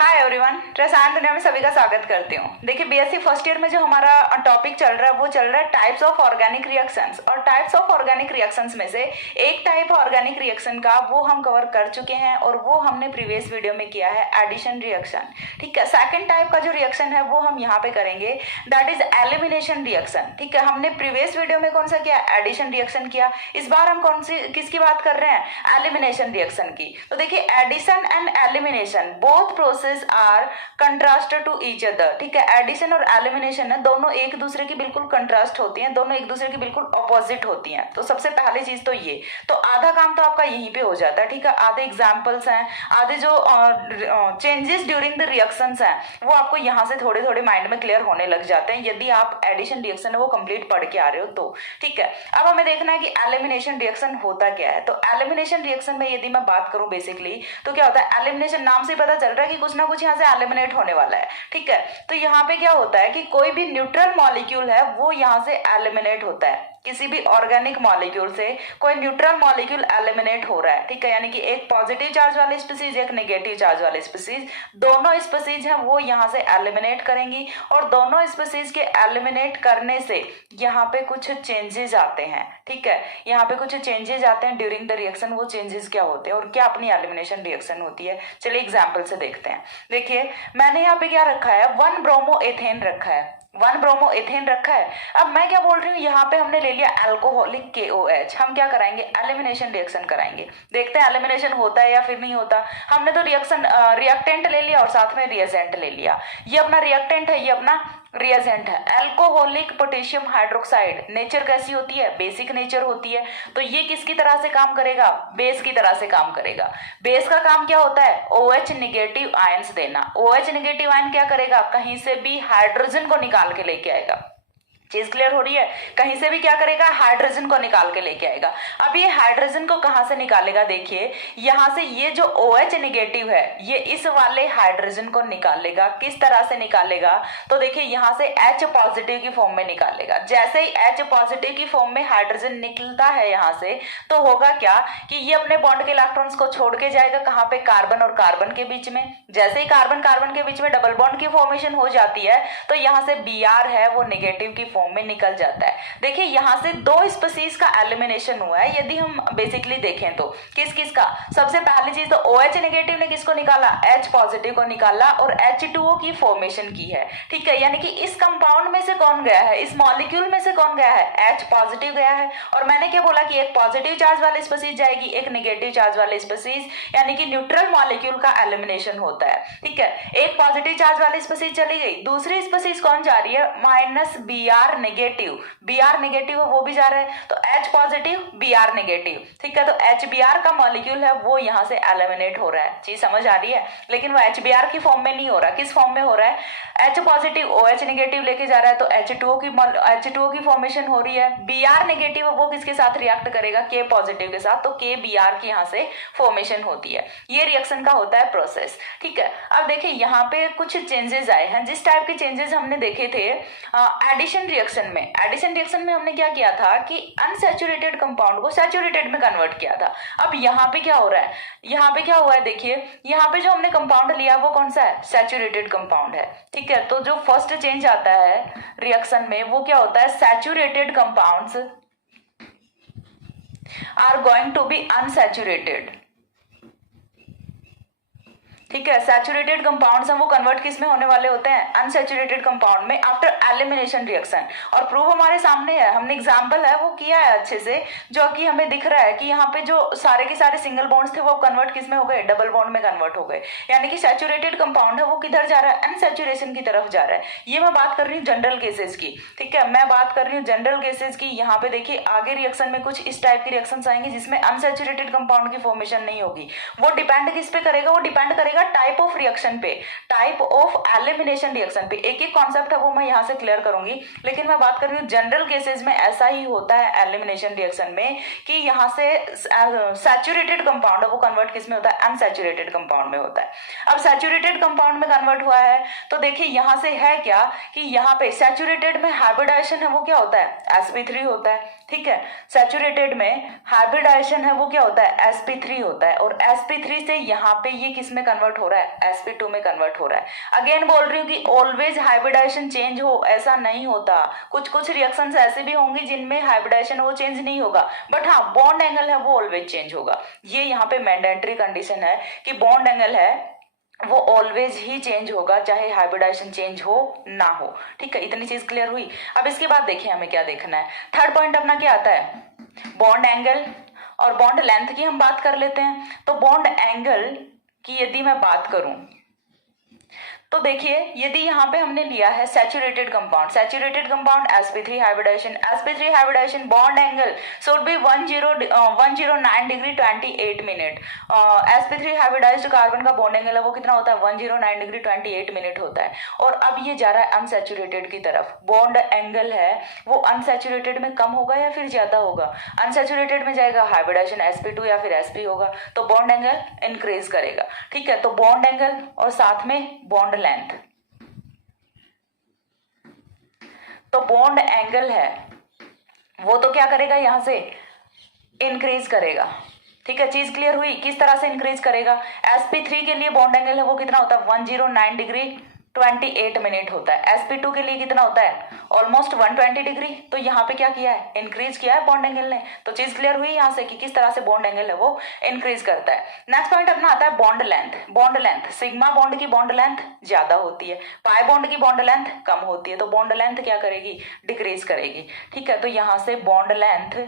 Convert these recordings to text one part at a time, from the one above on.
Hi everyone, रसायन दुनिया में सभी का स्वागत करती हूँ। देखिए बीएससी फर्स्ट ईयर में जो हमारा टॉपिक चल रहा है वो चल रहा है टाइप्स ऑफ ऑर्गेनिक रिएक्शंस। और टाइप्स ऑफ ऑर्गेनिक रिएक्शंस में से एक टाइप ऑर्गेनिक रिएक्शन का वो हम कवर कर चुके हैं और वो हमने प्रीवियस वीडियो में किया है एडिशन रिएक्शन। ठीक है, सेकेंड टाइप का जो रिएक्शन है वो हम यहाँ पे करेंगे, दैट इज एलिमिनेशन रिएक्शन। ठीक है, हमने प्रीवियस वीडियो में कौन सा किया, एडिशन रिएक्शन किया। इस बार हम कौन सी किसकी बात कर रहे हैं, एलिमिनेशन रिएक्शन की। तो देखिए addition and elimination both process are contrasted to each other. ठीक है, एडिशन और एलिमिनेशन है दोनों एक दूसरे की बिल्कुल कंट्रास्ट होती हैं, दोनों एक दूसरे की बिल्कुल ऑपोजिट होती हैं। तो सबसे पहली चीज तो ये, तो आधा काम तो आपका यहीं पे हो जाता है। ठीक है, आधे एग्जांपल्स हैं, आधे जो चेंजेस ड्यूरिंग द रिएक्शंस हैं वो आपको यहाँ से थोड़े थोड़े माइंड में क्लियर होने लग जाते हैं यदि आप एडिशन रिएक्शन है वो कंप्लीट पढ़ के आ रहे हो तो। ठीक है, अब हमें देखना है कि एलिमिनेशन रिएक्शन होता क्या है। तो एलिमिनेशन रिएक्शन में यदि मैं बात करूं बेसिकली तो क्या होता है, एलिमिनेशन नाम से पता चल रहा है कि कुछ ना कुछ यहाँ से एलिमिनेट होने वाला है। ठीक है, तो यहाँ पे क्या होता है कि कोई भी न्यूट्रल मॉलिक्यूल है वो यहाँ से एलिमिनेट होता है। किसी भी ऑर्गेनिक मॉलिक्यूल से कोई न्यूट्रल मॉलिक्यूल एलिमिनेट हो रहा है। ठीक है, यानी कि एक पॉजिटिव चार्ज वाले स्पीसीज एक नेगेटिव चार्ज वाले स्पीसीज, दोनों स्पीसीज हैं वो यहाँ से एलिमिनेट करेंगी और दोनों स्पीसीज के एलिमिनेट करने से यहाँ पे कुछ चेंजेस आते हैं। ठीक है, यहाँ पे कुछ चेंजेस आते हैं ड्यूरिंग द रिएक्शन। वो चेंजेस क्या होते हैं और क्या अपनी एलिमिनेशन रिएक्शन होती है, चलिए एग्जाम्पल से देखते हैं। देखिए मैंने यहाँ पे क्या रखा है, 1 ब्रोमो एथेन रखा है, 1 ब्रोमो एथेन रखा है। अब मैं क्या बोल रही हूँ, यहाँ पे हमने ले लिया अल्कोहलिक KOH। हम क्या कराएंगे, एलिमिनेशन रिएक्शन कराएंगे। देखते हैं एलिमिनेशन होता है या फिर नहीं होता। हमने तो रिएक्शन रिएक्टेंट ले लिया और साथ में रिएजेंट ले लिया। ये अपना रिएक्टेंट है, ये अपना रिएजेंट है। अल्कोहलिक पोटेशियम हाइड्रोक्साइड नेचर कैसी होती है, बेसिक नेचर होती है। तो ये किसकी तरह से काम करेगा, बेस की तरह से काम करेगा। बेस का काम क्या होता है, OH नेगेटिव आयंस देना। OH नेगेटिव आयन क्या करेगा, कहीं से भी हाइड्रोजन को निकाल के लेके आएगा। चीज क्लियर हो रही है, कहीं से भी क्या करेगा, हाइड्रोजन को निकाल के लेके आएगा। अब ये हाइड्रोजन को कहां से निकालेगा, देखिए यहां से ये जो OH नेगेटिव है ये इस वाले हाइड्रोजन को निकालेगा। किस तरह से निकालेगा, तो देखिए यहां से H पॉजिटिव की फॉर्म में निकालेगा। जैसे ही H पॉजिटिव की फॉर्म में हाइड्रोजन निकलता है यहां से, तो होगा क्या कि ये अपने बॉन्ड के इलेक्ट्रॉन्स को छोड़ के जाएगा कहां पे, कार्बन और कार्बन के बीच में। जैसे ही कार्बन कार्बन के बीच में डबल बॉन्ड की फॉर्मेशन हो जाती है तो यहां से Br है वो नेगेटिव की फॉर्म में निकल जाता है। देखिए यहां से 2 स्पीसीज का एलिमिनेशन हुआ है यदि हम बेसिकली देखें तो। किस किस का, सबसे पहली चीज तो OH नेगेटिव ने किसको निकाला, H पॉजिटिव को निकाला और H2O की फॉर्मेशन की है। ठीक है, यानी कि इस कंपाउंड में से कौन गया है, इस मॉलिक्यूल में से कौन गया है, H पॉजिटिव गया है। और मैंने क्या बोला कि एक पॉजिटिव चार्ज वाली स्पीसीज जाएगी, एक नेगेटिव चार्ज वाली स्पीसीज, यानी कि न्यूट्रल मॉलिक्यूल का एलिमिनेशन होता है। ठीक है, एक पॉजिटिव चार्ज वाली स्पीसीज चली गई, दूसरी स्पीसीज कौन जा रही है, -Br नेगेटिव। Br नेगेटिव है वो भी जा रहा है, तो H पॉजिटिव Br नेगेटिव। ठीक है, तो HBr का मॉलिक्यूल है वो यहाँ से एलिमिनेट हो रहा है। चीज समझ आ रही है, लेकिन वो HBr की फॉर्म में नहीं हो रहा। किस फॉर्म में हो रहा है, H पॉजिटिव OH नेगेटिव लेके जा रहा है तो H2O की फॉर्मेशन हो रही है। Br नेगेटिव वो किसके साथ रिएक्ट करेगा, K पॉजिटिव के साथ, तो KBr की यहाँ से फॉर्मेशन होती है। ये रिएक्शन का होता है प्रोसेस। ठीक है, अब देखिए यहाँ पे कुछ चेंजेस आए हैं। जिस टाइप के चेंजेस हमने देखे थे एडिशन रिएक्शन में, एडिशन रिएक्शन में हमने क्या किया था कि अनसैचुरेटेड कंपाउंड को सैचुरेटेड में कन्वर्ट किया था। अब यहाँ पे क्या हो रहा है, यहाँ पे क्या हुआ है, देखिए यहाँ पे जो हमने कंपाउंड लिया वो कौन सा है, सैचुरेटेड कंपाउंड है। ठीक है, तो जो फर्स्ट चेंज आता है रिएक्शन में वो क्या होता है, saturated compounds are going to be unsaturated. ठीक है, सैचुरेटेड कंपाउंड्स हैं वो कन्वर्ट किस में होने वाले होते हैं, अनसैचुरेटेड कंपाउंड में आफ्टर एलिमिनेशन रिएक्शन। और प्रूफ हमारे सामने है, हमने एग्जांपल है वो किया है अच्छे से, जो कि हमें दिख रहा है कि यहाँ पे जो सारे के सारे सिंगल बॉन्ड्स थे वो कन्वर्ट किस में हो गए, डबल बॉन्ड में कन्वर्ट हो गए। यानी कि सैचुरेटेड कंपाउंड है वो किधर जा रहा है, अनसैचुरेशन की तरफ जा रहा है। ये मैं बात कर रही हूँ जनरल केसेस की। ठीक है, मैं बात कर रही हूँ जनरल केसेस की। यहाँ पे देखिए आगे रिएक्शन में कुछ इस टाइप के रिएक्शंस आएंगे जिसमें अनसैचुरेटेड कंपाउंड की फॉर्मेशन नहीं होगी। वो डिपेंड किस पे करेगा, वो डिपेंड करेगा टाइप ऑफ रिएक्शन पे, टाइप ऑफ एलिमिनेशन रिएक्शन पे। एक एक कॉन्सेप्ट है वो मैं यहाँ से क्लियर करूंगी, लेकिन मैं बात कर रही हूँ जनरल केसेस में ऐसा ही होता है एलिमिनेशन रिएक्शन में कि यहाँ से सैचुरेटेड कंपाउंड है वो कन्वर्ट किस में होता है, अनसैचुरेटेड कंपाउंड में होता है। अब सैचुरेटेड कंपाउंड में कन्वर्ट हुआ है तो देखिए यहाँ से है क्या कि यहाँ पे सैचुरेटेड में हाइब्रिडाइजेशन है वो क्या होता है, sp3 होता है। ठीक है। सैचुरेटेड में हाइब्रिडाइजेशन है वो क्या होता है, sp3 होता है, और sp3 से यहाँ पे ये किस में कन्वर्ट हो रहा है, sp2 में कन्वर्ट हो रहा है। अगेन बोल रही हूँ कि ऑलवेज हाइब्रिडाइजेशन चेंज हो ऐसा नहीं होता, कुछ कुछ रिएक्शंस ऐसे भी होंगे जिनमें हाइब्रिडाइजेशन वो चेंज नहीं होगा, बट हाँ बॉन्ड एंगल है वो ऑलवेज चेंज होगा। ये यहाँ पे मैंडेटरी कंडीशन है कि बॉन्ड एंगल है वो ऑलवेज ही चेंज होगा, चाहे हाइब्रिडाइजेशन चेंज हो ना हो। ठीक है, इतनी चीज क्लियर हुई। अब इसके बाद देखिए हमें क्या देखना है। थर्ड पॉइंट अपना क्या आता है, बॉन्ड एंगल और बॉन्ड लेंथ की हम बात कर लेते हैं। तो बॉन्ड एंगल की यदि मैं बात करूं तो देखिए, यदि यहाँ पे हमने लिया है saturated compound sp3 hybridization bond angle should be 109 degree 28 minute. sp3 hybridized carbon का बॉन्ड एंगल है वो कितना होता है, 109 डिग्री 28 मिनट होता है। और अब ये जा रहा है अनसैचुरेटेड की तरफ, बॉन्ड एंगल है वो अनसैचुरेटेड में कम होगा या फिर ज्यादा होगा, अनसैचुरेटेड में जाएगा हाइब्रिडाइजेशन sp2 या फिर sp होगा, तो बॉन्ड एंगल इंक्रीज करेगा। ठीक है, तो बॉन्ड एंगल और साथ में बॉन्ड लेंथ, तो बॉन्ड एंगल है वो तो क्या करेगा, यहां से इंक्रीज करेगा। ठीक है, चीज क्लियर हुई, किस तरह से इंक्रीज करेगा। sp3 के लिए बॉन्ड एंगल है वो कितना होता है, 109 डिग्री 28 मिनट होता है। sp2 के लिए कितना होता है, ऑलमोस्ट 120 डिग्री। तो यहाँ पे क्या किया है, इंक्रीज किया है बॉन्ड एंगल ने। तो चीज क्लियर हुई यहाँ से कि किस तरह से बॉन्ड एंगल है वो इंक्रीज करता है। नेक्स्ट पॉइंट अपना आता है बॉन्ड लेंथ। सिग्मा बॉन्ड की बॉन्ड लेंथ ज्यादा होती है, पाई बॉन्ड की बॉन्ड लेंथ कम होती है, तो बॉन्ड लेंथ क्या करेगी, डिक्रीज करेगी। ठीक है, तो यहाँ से bond length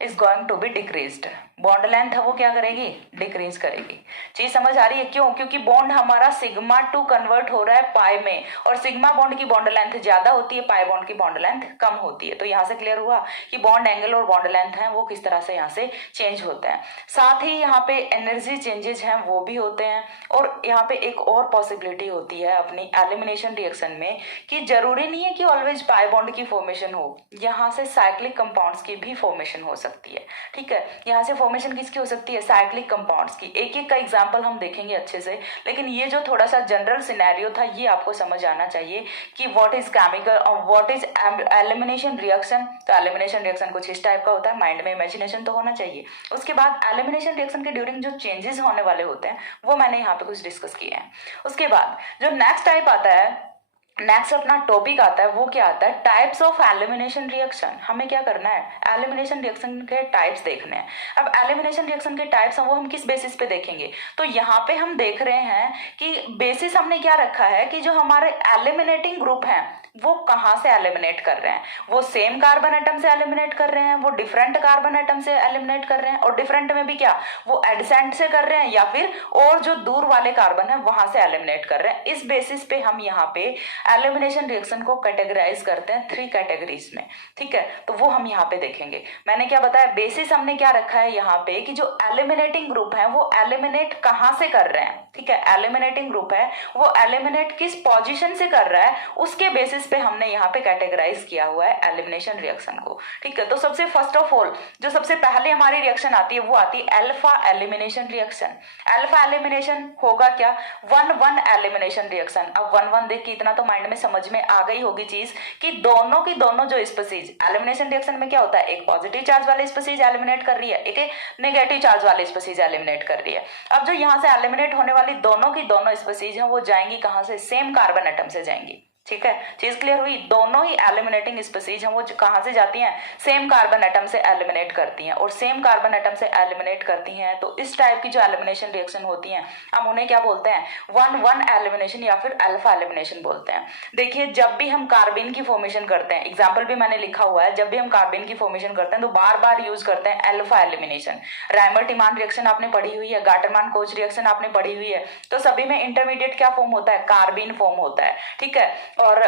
is going to be decreased, bond length है वो क्या करेगी, डिक्रीज करेगी। चीज समझ आ रही है, क्यों, क्योंकि बॉन्ड हमारा सिग्मा टू कन्वर्ट हो रहा है पाई में, और सिग्मा बॉन्ड की बॉन्ड लेंथ ज्यादा होती है, पाई बॉन्ड की बॉन्ड लेंथ कम होती है। तो यहाँ से क्लियर हुआ कि बॉन्ड एंगल और बॉन्ड लेंथ है वो किस तरह से यहाँ से चेंज होते हैं। साथ ही यहाँ पे एनर्जी चेंजेस हैं वो भी होते हैं। और यहाँ पे एक और पॉसिबिलिटी होती है अपनी एलिमिनेशन रिएक्शन में कि जरूरी नहीं है कि ऑलवेज पाई बॉन्ड की फॉर्मेशन हो, यहाँ से साइक्लिक कंपाउंड्स की भी फॉर्मेशन हो सकती है। ठीक है, यहाँ से फॉर्मेशन किसकी हो सकती है, साइक्लिक कंपाउंड्स की। एक एक का एग्जांपल हम देखेंगे अच्छे से, लेकिन ये जो थोड़ा सा जनरल सिनेरियो था ये आपको समझ आना चाहिए कि व्हाट इज केमिकल और व्हाट इज एलिमिनेशन रिएक्शन। तो एलिमिनेशन रिएक्शन कुछ इस टाइप का होता है, माइंड में इमेजिनेशन तो होना चाहिए। उसके बाद एलिमिनेशन रिएक्शन के ड्यूरिंग जो चेंजेस होने वाले होते हैं वो मैंने यहाँ पे कुछ डिस्कस किए हैं। उसके बाद जो नेक्स्ट टाइप आता है, नेक्स्ट अपना टॉपिक आता है वो क्या आता है, टाइप्स ऑफ एलिमिनेशन रिएक्शन। हमें क्या करना है, एलिमिनेशन रिएक्शन के टाइप्स देखने हैं। अब एलिमिनेशन रिएक्शन के टाइप्स हैं वो हम किस बेसिस पे देखेंगे, तो यहाँ पे हम देख रहे हैं कि बेसिस हमने क्या रखा है कि जो हमारे एलिमिनेटिंग ग्रुप हैं वो कहाँ से एलिमिनेट कर रहे हैं, वो सेम कार्बन एटम से एलिमिनेट कर रहे हैं, वो डिफरेंट कार्बन एटम से एलिमिनेट कर रहे हैं, और डिफरेंट में भी क्या, वो एडसेंट से कर रहे हैं या फिर और जो दूर वाले कार्बन है वहां से एलिमिनेट कर रहे हैं। इस बेसिस पे हम यहाँ पे एलिमिनेशन रिएक्शन को कैटेगराइज करते हैं 3 कैटेगरीज में। ठीक है, तो वो हम यहाँ पे देखेंगे। मैंने क्या बताया, बेसिस हमने क्या रखा है यहाँ पे कि जो एलिमिनेटिंग ग्रुप है वो एलिमिनेट कहाँ से कर रहे हैं। ठीक है, एलिमिनेटिंग ग्रुप है वो एलिमिनेट किस पोजीशन से कर रहा है, उसके बेसिस पे हमने यहाँ पे कैटेगराइज किया हुआ है एलिमिनेशन रिएक्शन को। ठीक है, तो सबसे फर्स्ट ऑफ ऑल जो सबसे पहले हमारी रिएक्शन आती है वो आती है alpha elimination reaction. Alpha elimination होगा क्या, 1-1 एलिमिनेशन रिएक्शन। अब 1-1 देख के इतना तो माइंड में समझ में आ गई होगी चीज कि दोनों की दोनों जो स्पीसीज एलिमिनेशन रिएक्शन में क्या होता है, एक पॉजिटिव चार्ज वाली स्पीसीज एलिमिनेट कर रही है, एक नेगेटिव चार्ज वाली स्पीसीज एलिमिनेट कर रही है। अब जो यहाँ से एलिमिनेट होने वाली दोनों की दोनों स्पीसीज हैं वो जाएंगी कहाँ से, सेम कार्बन एटम से जाएंगी। ठीक है, चीज क्लियर हुई, दोनों ही एलिमिनेटिंग स्पीसीज हैं वो कहां से जाती हैं, सेम कार्बन एटम से एलिमिनेट करती हैं, और सेम कार्बन एटम से एलिमिनेट करती हैं। तो इस टाइप की जो एलिमिनेशन रिएक्शन होती हैं हम उन्हें क्या बोलते हैं, 1-1 एलिमिनेशन या फिर अल्फा एलिमिनेशन बोलते हैं। देखिए, जब भी हम कार्बिन की फॉर्मेशन करते हैं, एग्जाम्पल भी मैंने लिखा हुआ है, जब भी हम कार्बिन की फॉर्मेशन करते हैं तो बार बार यूज करते हैं अल्फा एलिमिनेशन। रायमर-टिमान रिएक्शन आपने पढ़ी हुई है, गाटरमान-कोच रिएक्शन आपने पढ़ी हुई है, तो सभी में इंटरमीडिएट क्या फॉर्म होता है, कार्बिन फॉर्म होता है। ठीक है, और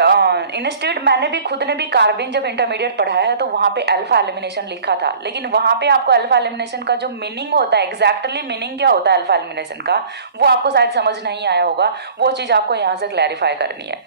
इंस्टेड मैंने भी खुद ने भी कार्बिन जब इंटरमीडिएट पढ़ाया है तो वहां पे अल्फा एलिमिनेशन लिखा था, लेकिन वहां पे आपको अल्फा एलिमिनेशन का जो मीनिंग होता है, एग्जैक्टली मीनिंग क्या होता है अल्फा एलिमिनेशन का, वो आपको शायद समझ नहीं आया होगा। वो चीज आपको यहाँ से क्लैरिफाई करनी है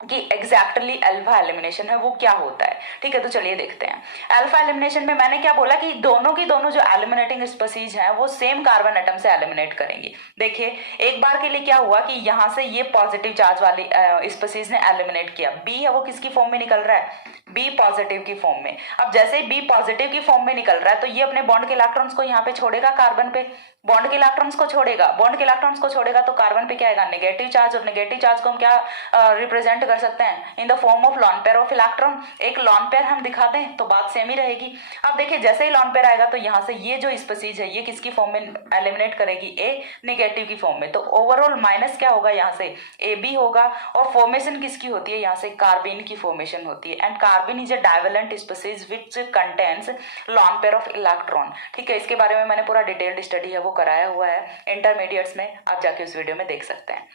कि एग्जैक्टली अल्फा एलिमिनेशन है वो क्या होता है। ठीक है, तो चलिए देखते हैं। अल्फा एलिमिनेशन में मैंने क्या बोला कि दोनों की दोनों जो एलिमिनेटिंग स्पीसीज हैं वो सेम कार्बन एटम से एलिमिनेट करेंगी। देखिए, एक बार के लिए क्या हुआ कि यहाँ से ये पॉजिटिव चार्ज वाली स्पीसीज ने एलिमिनेट किया, बी है वो किसकी फॉर्म में निकल रहा है, बी पॉजिटिव की फॉर्म में। अब जैसे ही बी पॉजिटिव की फॉर्म में निकल रहा है तो ये अपने बॉन्ड के इलेक्ट्रॉन्स को यहाँ पे छोड़ेगा कार्बन पे, बॉन्ड के इलेक्ट्रॉन्स को छोड़ेगा, बॉन्ड के इलेक्ट्रॉन्स को छोड़ेगा तो कार्बन पे क्या आएगा, नेगेटिव चार्ज। और नेगेटिव चार्ज को हम क्या रिप्रेजेंट कर सकते हैं, इन the form of lone pair of electron. एक लॉन पेयर हम दिखा दें तो बात सेम ही रहेगी। अब देखिए जैसे ही लॉन पेयर आएगा तो यहाँ से ये जो स्पीसीज है ये किसकी फॉर्म में एलिमिनेट करेगी, ए नेगेटिव की फॉर्म में। तो ओवरऑल माइनस क्या होगा, यहाँ से ए बी होगा। और फॉर्मेशन किसकी होती है, यहाँ से कार्बिन की फॉर्मेशन होती है। And कार्बिन is a divalent species which contains lone pair of electron. ठीक है, इसके बारे में मैंने पूरा डिटेल्ड स्टडी है वो कराया हुआ है इंटरमीडिएट्स में, आप जाके उस वीडियो में देख सकते हैं।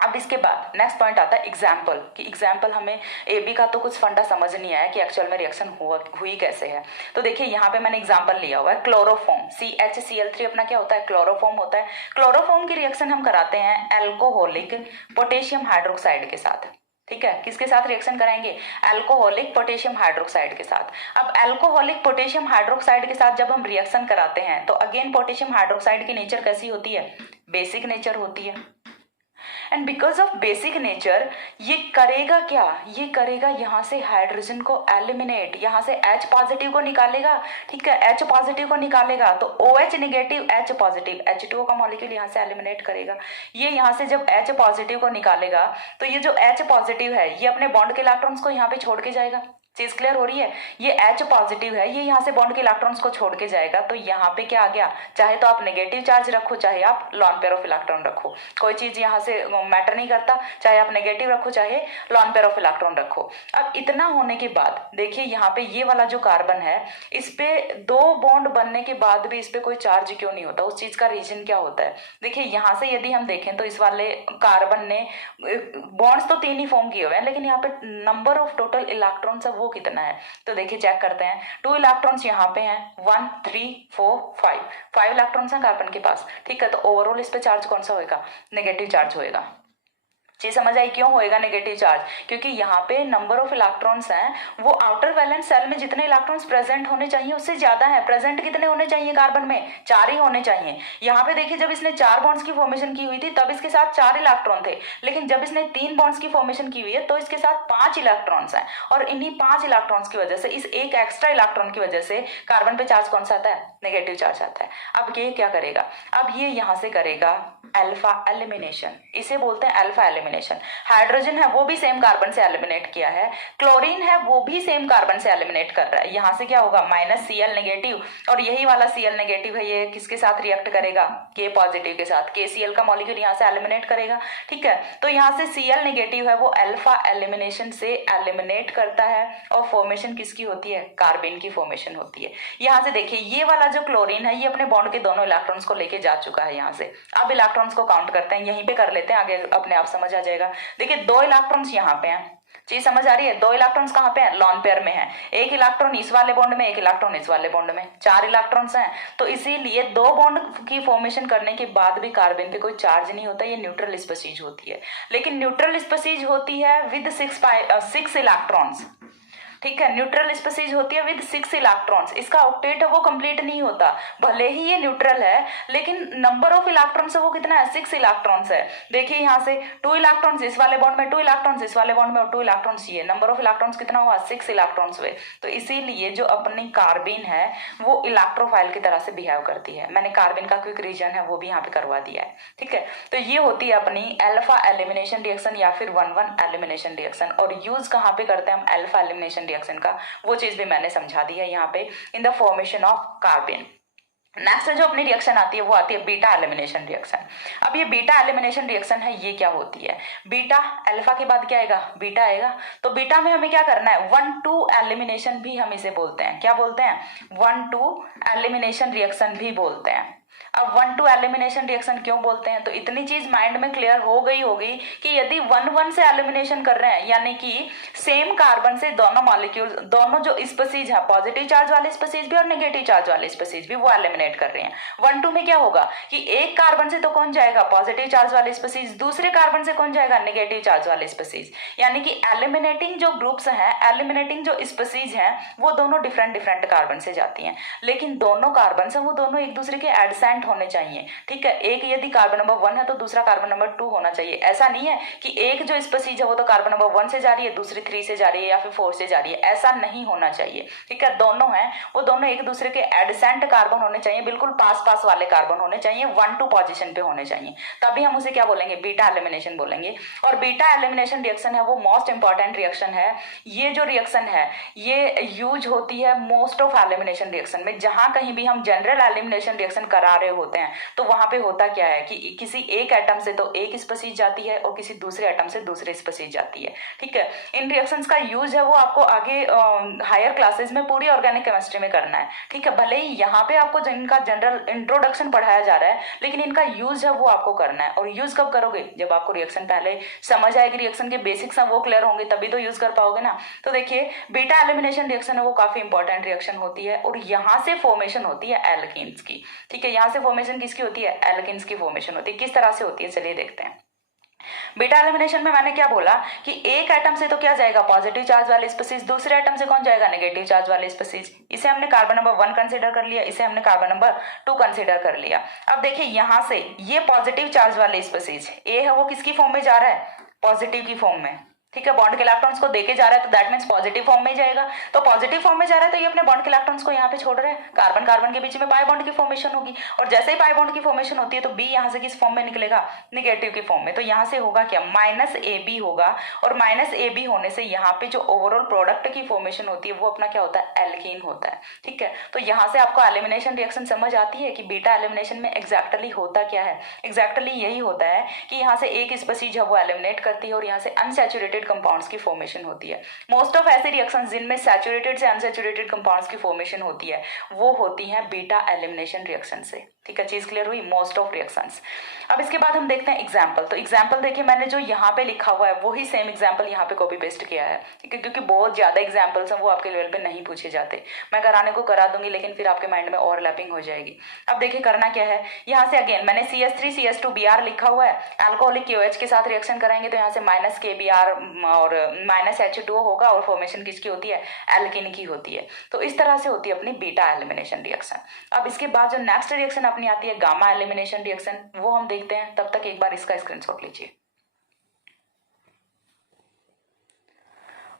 अब इसके बाद नेक्स्ट पॉइंट आता है एग्जाम्पल, कि एग्जाम्पल हमें ए बी का तो कुछ फंडा समझ नहीं आया कि एक्चुअल में रिएक्शन हुई कैसे है। तो देखिए यहाँ पे मैंने एग्जाम्पल लिया हुआ है क्लोरोफॉर्म, CHCl3 अपना क्या होता है, क्लोरोफॉर्म होता है। क्लोरोफॉर्म की रिएक्शन हम कराते हैं एल्कोहलिक पोटेशियम हाइड्रोक्साइड के साथ। ठीक है, किसके साथ रिएक्शन कराएंगे, अल्कोहलिक पोटेशियम हाइड्रोक्साइड के साथ। अब अल्कोहलिक पोटेशियम हाइड्रोक्साइड के साथ जब हम रिएक्शन कराते हैं तो अगेन पोटेशियम हाइड्रोक्साइड की नेचर कैसी होती है, बेसिक नेचर होती है। And because of basic nature ये करेगा क्या, ये करेगा यहाँ से हाइड्रोजन को एलिमिनेट, यहाँ से H पॉजिटिव को निकालेगा। ठीक है, H पॉजिटिव को निकालेगा तो OH negative H positive H2O का मॉलिक्यूल यहाँ से एलिमिनेट करेगा। ये यहाँ से जब H पॉजिटिव को निकालेगा तो ये जो H पॉजिटिव है ये अपने बॉन्ड के इलेक्ट्रॉन्स को यहाँ पे छोड़ के जाएगा। चीज क्लियर हो रही है, ये H पॉजिटिव है, ये यहाँ से बॉन्ड के इलेक्ट्रॉन्स को छोड़ के जाएगा। तो यहाँ पे क्या आ गया, चाहे तो आप नेगेटिव चार्ज रखो चाहे आप लॉन पेयर ऑफ इलेक्ट्रॉन रखो, कोई चीज यहाँ से मैटर नहीं करता, चाहे आप नेगेटिव रखो चाहे लॉन पेयर ऑफ इलेक्ट्रॉन रखो। अब इतना होने के बाद देखिए यहाँ पे ये वाला जो कार्बन है इस पे दो बॉन्ड बनने के बाद भी इस पे कोई चार्ज क्यों नहीं होता, उस चीज का रीजन क्या होता है। देखिए यहाँ से यदि हम देखें तो इस वाले कार्बन ने बॉन्ड्स तो 3 ही फॉर्म किए हुए हैं, लेकिन यहाँ पे नंबर ऑफ टोटल इलेक्ट्रॉन्स वो कितना है। तो देखिए चेक करते हैं, 2 इलेक्ट्रॉन्स यहाँ पे हैं, 1 3 4 5 इलेक्ट्रॉन्स हैं कार्बन के पास। ठीक है, तो ओवरऑल इस पे चार्ज कौन सा होएगा, नेगेटिव चार्ज होएगा। चीज समझ आई, क्यों होएगा नेगेटिव चार्ज, क्योंकि यहाँ पे नंबर ऑफ इलेक्ट्रॉन्स हैं वो आउटर वैलेंस सेल में जितने इलेक्ट्रॉन्स प्रेजेंट होने चाहिए उससे ज्यादा है। प्रेजेंट कितने होने चाहिए कार्बन में, 4 ही होने चाहिए। यहाँ पे देखिए जब इसने 4 बॉन्ड्स की फॉर्मेशन की हुई थी तब इसके साथ 4 इलेक्ट्रॉन थे, लेकिन जब इसने 3 बॉन्ड्स की फॉर्मेशन की हुई है तो इसके साथ 5 इलेक्ट्रॉन्स हैं। और इन्हीं 5 इलेक्ट्रॉन्स की वजह से, इस एक एक्स्ट्रा इलेक्ट्रॉन की वजह से कार्बन पे चार्ज कौन सा आता है, नेगेटिव चार्ज आता है। अब ये क्या करेगा, अब ये यहाँ से करेगा अल्फा एलिमिनेशन, इसे बोलते हैं अल्फा एलिमिनेशन। हाइड्रोजन है वो भी सेम कार्बन से एलिमिनेट किया है, क्लोरीन है वो भी सेम कार्बन से एलिमिनेट कर रहा है। यहाँ से क्या होगा, -Cl नेगेटिव, और यही वाला Cl नेगेटिव है ये किसके साथ रिएक्ट करेगा, K पॉजिटिव के साथ, KCl का मॉलिक्यूल यहाँ से एलिमिनेट करेगा। ठीक है, तो यहाँ से Cl नेगेटिव है वो अल्फा एलिमिनेशन से एलिमिनेट करता है और फॉर्मेशन किसकी होती है, कार्बिन की फॉर्मेशन होती है। यहाँ से देखिए ये वाला जो क्लोरीन है ये अपने बॉन्ड के दोनों इलेक्ट्रॉन्स को लेके जा चुका है यहाँ से। अब इलेक्ट्रॉन्स को काउंट करते हैं, यहीं पे कर लेते हैं, आगे अपने आप समझ आ जाएगा। देखिए 2 इलेक्ट्रॉन्स यहाँ पे हैं, चीज समझ आ रही है, 2 इलेक्ट्रॉन्स कहाँ पे हैं, लॉन पेयर में है। एक इलेक्ट्रॉन इस वाले बॉन्ड में, एक इलेक्ट्रॉन इस वाले बॉन्ड में, 4 इलेक्ट्रॉन्स हैं। तो इसीलिए 2 बॉन्ड की फॉर्मेशन करने के बाद भी कार्बन पे कोई चार्ज नहीं होता, ये न्यूट्रल स्पीसीज होती है। लेकिन न्यूट्रल स्पीसीज होती है विद 6 इलेक्ट्रॉन्स। ठीक है, न्यूट्रल स्पीसीज होती है विद 6 इलेक्ट्रॉन्स, इसका ऑक्टेट है वो कंप्लीट नहीं होता, भले ही ये न्यूट्रल है लेकिन नंबर ऑफ इलेक्ट्रॉन्स है वो कितना है, 6 इलेक्ट्रॉन्स है। देखिए यहाँ से 2 इलेक्ट्रॉन्स इस वाले बॉन्ड में, 2 इलेक्ट्रॉन्स इस वाले बॉन्ड में और 2 इलेक्ट्रॉन्स ये, नंबर ऑफ इलेक्ट्रॉन्स कितना हुआ, 6 इलेक्ट्रॉन्स हुए। तो इसीलिए जो अपनी कार्बिन है वो इलेक्ट्रोफाइल की तरह से बिहेव करती है। मैंने कार्बिन का क्विक रीजन है वो भी यहाँ पे करवा दिया है। ठीक है, तो ये होती है अपनी अल्फा एलिमिनेशन रिएक्शन या फिर 1,1 एलिमिनेशन रिएक्शन। और यूज कहाँ पे करते हैं हम अल्फा एलिमिनेशन रिएक्शन का, वो चीज भी मैंने समझा दी है यहाँ पे, in the formation of carbon. Next जो अपनी रिएक्शन आती है वो आती है बीटा एलिमिनेशन रिएक्शन। अब ये बीटा एलिमिनेशन रिएक्शन है, ये क्या होती है, बीटा अल्फा के बाद क्या आएगा, बीटा आएगा। तो बीटा में हमें क्या करना है, 1,2 एलिमिनेशन भी हम इसे बोलते हैं, क्या बोलते हैं, 1,2 एलिमिनेशन रिएक्शन भी बोलते हैं। अब 1,2 एलिमिनेशन रिएक्शन क्यों बोलते हैं, तो इतनी चीज माइंड में क्लियर हो गई होगी कि यदि 1,1 से एलिमिनेशन कर रहे हैं यानी कि सेम कार्बन से दोनों मॉलिक्यूल, दोनों जो स्पीसीज है, पॉजिटिव चार्ज वाले स्पीसीज भी और नेगेटिव चार्ज वाले स्पीसीज भी, वो एलिमिनेट कर रहे हैं। 1,2 में क्या होगा कि एक कार्बन से तो कौन जाएगा, पॉजिटिव चार्ज वाले स्पीसीज, दूसरे कार्बन से कौन जाएगा, नेगेटिव चार्ज वाले स्पीसीज। यानी कि एलिमिनेटिंग जो ग्रुप्स हैं, एलिमिनेटिंग जो स्पीसीज हैं वो दोनों डिफरेंट कार्बन से जाती हैं, लेकिन दोनों कार्बन से वो दोनों एक दूसरे के एडसेंट एडसेंट होने चाहिए, ठीक है। एक यदि कार्बन नंबर 1 है तो दूसरा कार्बन नंबर 2 होना चाहिए। ऐसा नहीं है कि एक जो स्पीसीज है वो तो कार्बन नंबर 1 से जा रही है, दूसरी 3 से जा रही है या फिर 4 से जा रही है, ऐसा नहीं होना चाहिए, ठीक है। दोनों हैं वो दोनों एक दूसरे के एडसेंट कार्बन होने चाहिए, बिल्कुल पास पास वाले कार्बन होने चाहिए, 1-2 पोजीशन पे होने चाहिए, तभी हम उसे क्या बोलेंगे, बीटा एलिमिनेशन बोलेंगे। और बीटा एलिमिनेशन रिएक्शन है वो मोस्ट इंपॉर्टेंट रिएक्शन है। ये जो रिएक्शन है ये यूज होती है मोस्ट ऑफ एलिमिनेशन रिएक्शन में। जहां कहीं भी हम जनरल एलिमिनेशन रिएक्शन करा रहे होते हैं तो वहां पे होता क्या है कि किसी एक एटम से तो एक स्पीसीज जाती है और किसी दूसरे एटम से दूसरे स्पीसीज जाती है, ठीक है। इन रिएक्शंस का यूज है वो आपको आगे हायर क्लासेस में पूरी ऑर्गेनिक केमिस्ट्री में करना है, ठीक है। भले ही यहाँ पे आपको जिनका जनरल इंट्रोडक्शन पढ़ाया जा रहा है लेकिन इनका यूज है वो आपको करना है। और यूज कब करोगे, जब आपको रिएक्शन पहले समझ आएगी, रिएक्शन के बेसिक्स हैं वो क्लियर होंगे, तभी तो यूज कर पाओगे ना। तो देखिए बीटा एलिमिनेशन रिएक्शन है वो काफी इंपॉर्टेंट रिएक्शन होती है और यहाँ से फॉर्मेशन होती है एल्कीन्स की, ठीक है। यहाँ से फॉर्मेशन किसकी होती है, एल्कीन्स की फॉर्मेशन होती है। किस तरह से होती है चलिए देखते हैं। बीटा एलिमिनेशन में मैंने क्या बोला कि एक एटम से तो क्या जाएगा, पॉजिटिव चार्ज वाले स्पीसीज, दूसरे एटम से कौन जाएगा, नेगेटिव चार्ज वाले स्पीसीज। इसे हमने कार्बन नंबर 1 कंसीडर कर लिया, इसे हमने कार्बन नंबर 2 कंसीडर कर लिया। अब देखिए यहां से ये पॉजिटिव चार्ज वाले स्पीसीज ए है वो किसकी फॉर्म में जा रहा है, पॉजिटिव की फॉर्म में, ठीक है। बॉन्ड के इलेक्ट्रॉन्स को देके जा रहा है तो दैट मींस पॉजिटिव फॉर्म में जाएगा। तो पॉजिटिव फॉर्म में जा रहा है तो ये अपने बॉन्ड के इलेक्ट्रॉन्स को यहाँ पे छोड़ रहा है, कार्बन कार्बन के बीच में पाई बॉन्ड की फॉर्मेशन होगी। और जैसे ही पाई बॉन्ड की फॉर्मेशन होती है तो बी यहाँ से किस फॉर्म में निकलेगा, निगेटिव की फॉर्म में। तो यहाँ से होगा क्या, -AB होगा। और -AB होने से यहाँ पे जो ओवरऑल प्रोडक्ट की फॉर्मेशन होती है वो अपना क्या होता है, एल्कीन होता है, ठीक है। तो यहाँ से आपको एलिमिनेशन रिएक्शन समझ आती है कि बीटा एलिमिनेशन में एग्जैक्टली होता क्या है। एग्जैक्टली यही होता है कि यहाँ से एक स्पीसीज है वो एलिमिनेट करती है और यहाँ से अनसैचुरेटेड कंपाउंड्स की फॉर्मेशन होती है। मोस्ट ऑफ ऐसे रिएक्शंस जिनमें सैचुरेटेड से अनसैचुरेटेड कंपाउंड्स की फॉर्मेशन होती है वो होती है बीटा एलिमिनेशन रिएक्शन से, ठीक है। चीज क्लियर हुई, मोस्ट ऑफ रिएक्शंस। अब इसके बाद हम देखते हैं एग्जांपल। तो एग्जांपल देखिए मैंने जो यहाँ पे लिखा हुआ है वही सेम एग्जांपल यहाँ पे कॉपी पेस्ट किया है, ठीक है। क्योंकि बहुत ज्यादा एग्जांपल्स हैं वो आपके लेवल पे नहीं पूछे जाते, मैं कराने को करा दूंगी लेकिन फिर आपके माइंड में ओवरलैपिंग हो जाएगी। अब देखिए करना क्या है, यहाँ से अगेन मैंने CH3CH2Br लिखा हुआ है, अल्कोहलिक KOH के साथ रिएक्शन कराएंगे तो यहाँ से -KBr और -H2O होगा और फॉर्मेशन किसकी होती है, एल्कीन की होती है। तो इस तरह से होती है अपनी बीटा एलिमिनेशन रिएक्शन। अब इसके बाद जो नेक्स्ट रिएक्शन अपनी आती है गामा एलिमिनेशन रिएक्शन, वो हम देखते हैं। तब तक एक बार इसका स्क्रीनशॉट लीजिए।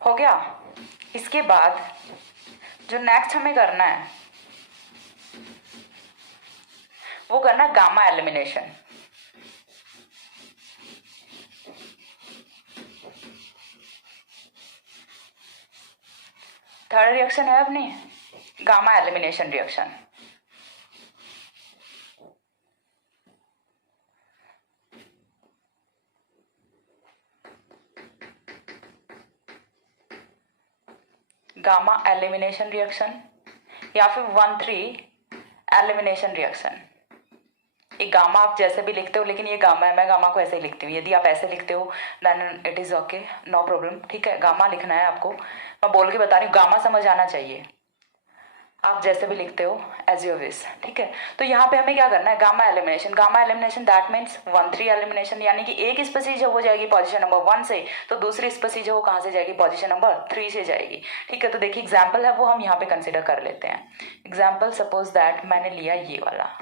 हो गया। इसके बाद जो नेक्स्ट हमें करना है वो करना गामा एलिमिनेशन। थर्ड रिएक्शन है अपनी gamma elimination reaction. Gamma elimination reaction या फिर 1,3 एलिमिनेशन रिएक्शन। ये गामा आप जैसे भी लिखते हो लेकिन ये गामा है, मैं गामा को ऐसे ही लिखती हूँ। यदि आप ऐसे लिखते हो then it is okay, no problem, ठीक है। गामा लिखना है आपको, मैं बोल के बता रही हूँ, गामा समझ आना चाहिए। आप जैसे भी लिखते हो एज योर विश, ठीक है। तो यहाँ पे हमें क्या करना है, gamma elimination. Gamma elimination that means 1,3 elimination, यानी कि एक स्पीसीज है वो जाएगी पोजीशन नंबर 1 से तो दूसरी स्पीसीज है वो कहाँ से जाएगी, पोजीशन नंबर 3 से जाएगी, ठीक है। तो देखिए एग्जाम्पल है वो हम यहाँ पे कंसिडर कर लेते हैं। एग्जाम्पल सपोज दैट मैंने लिया ये वाला,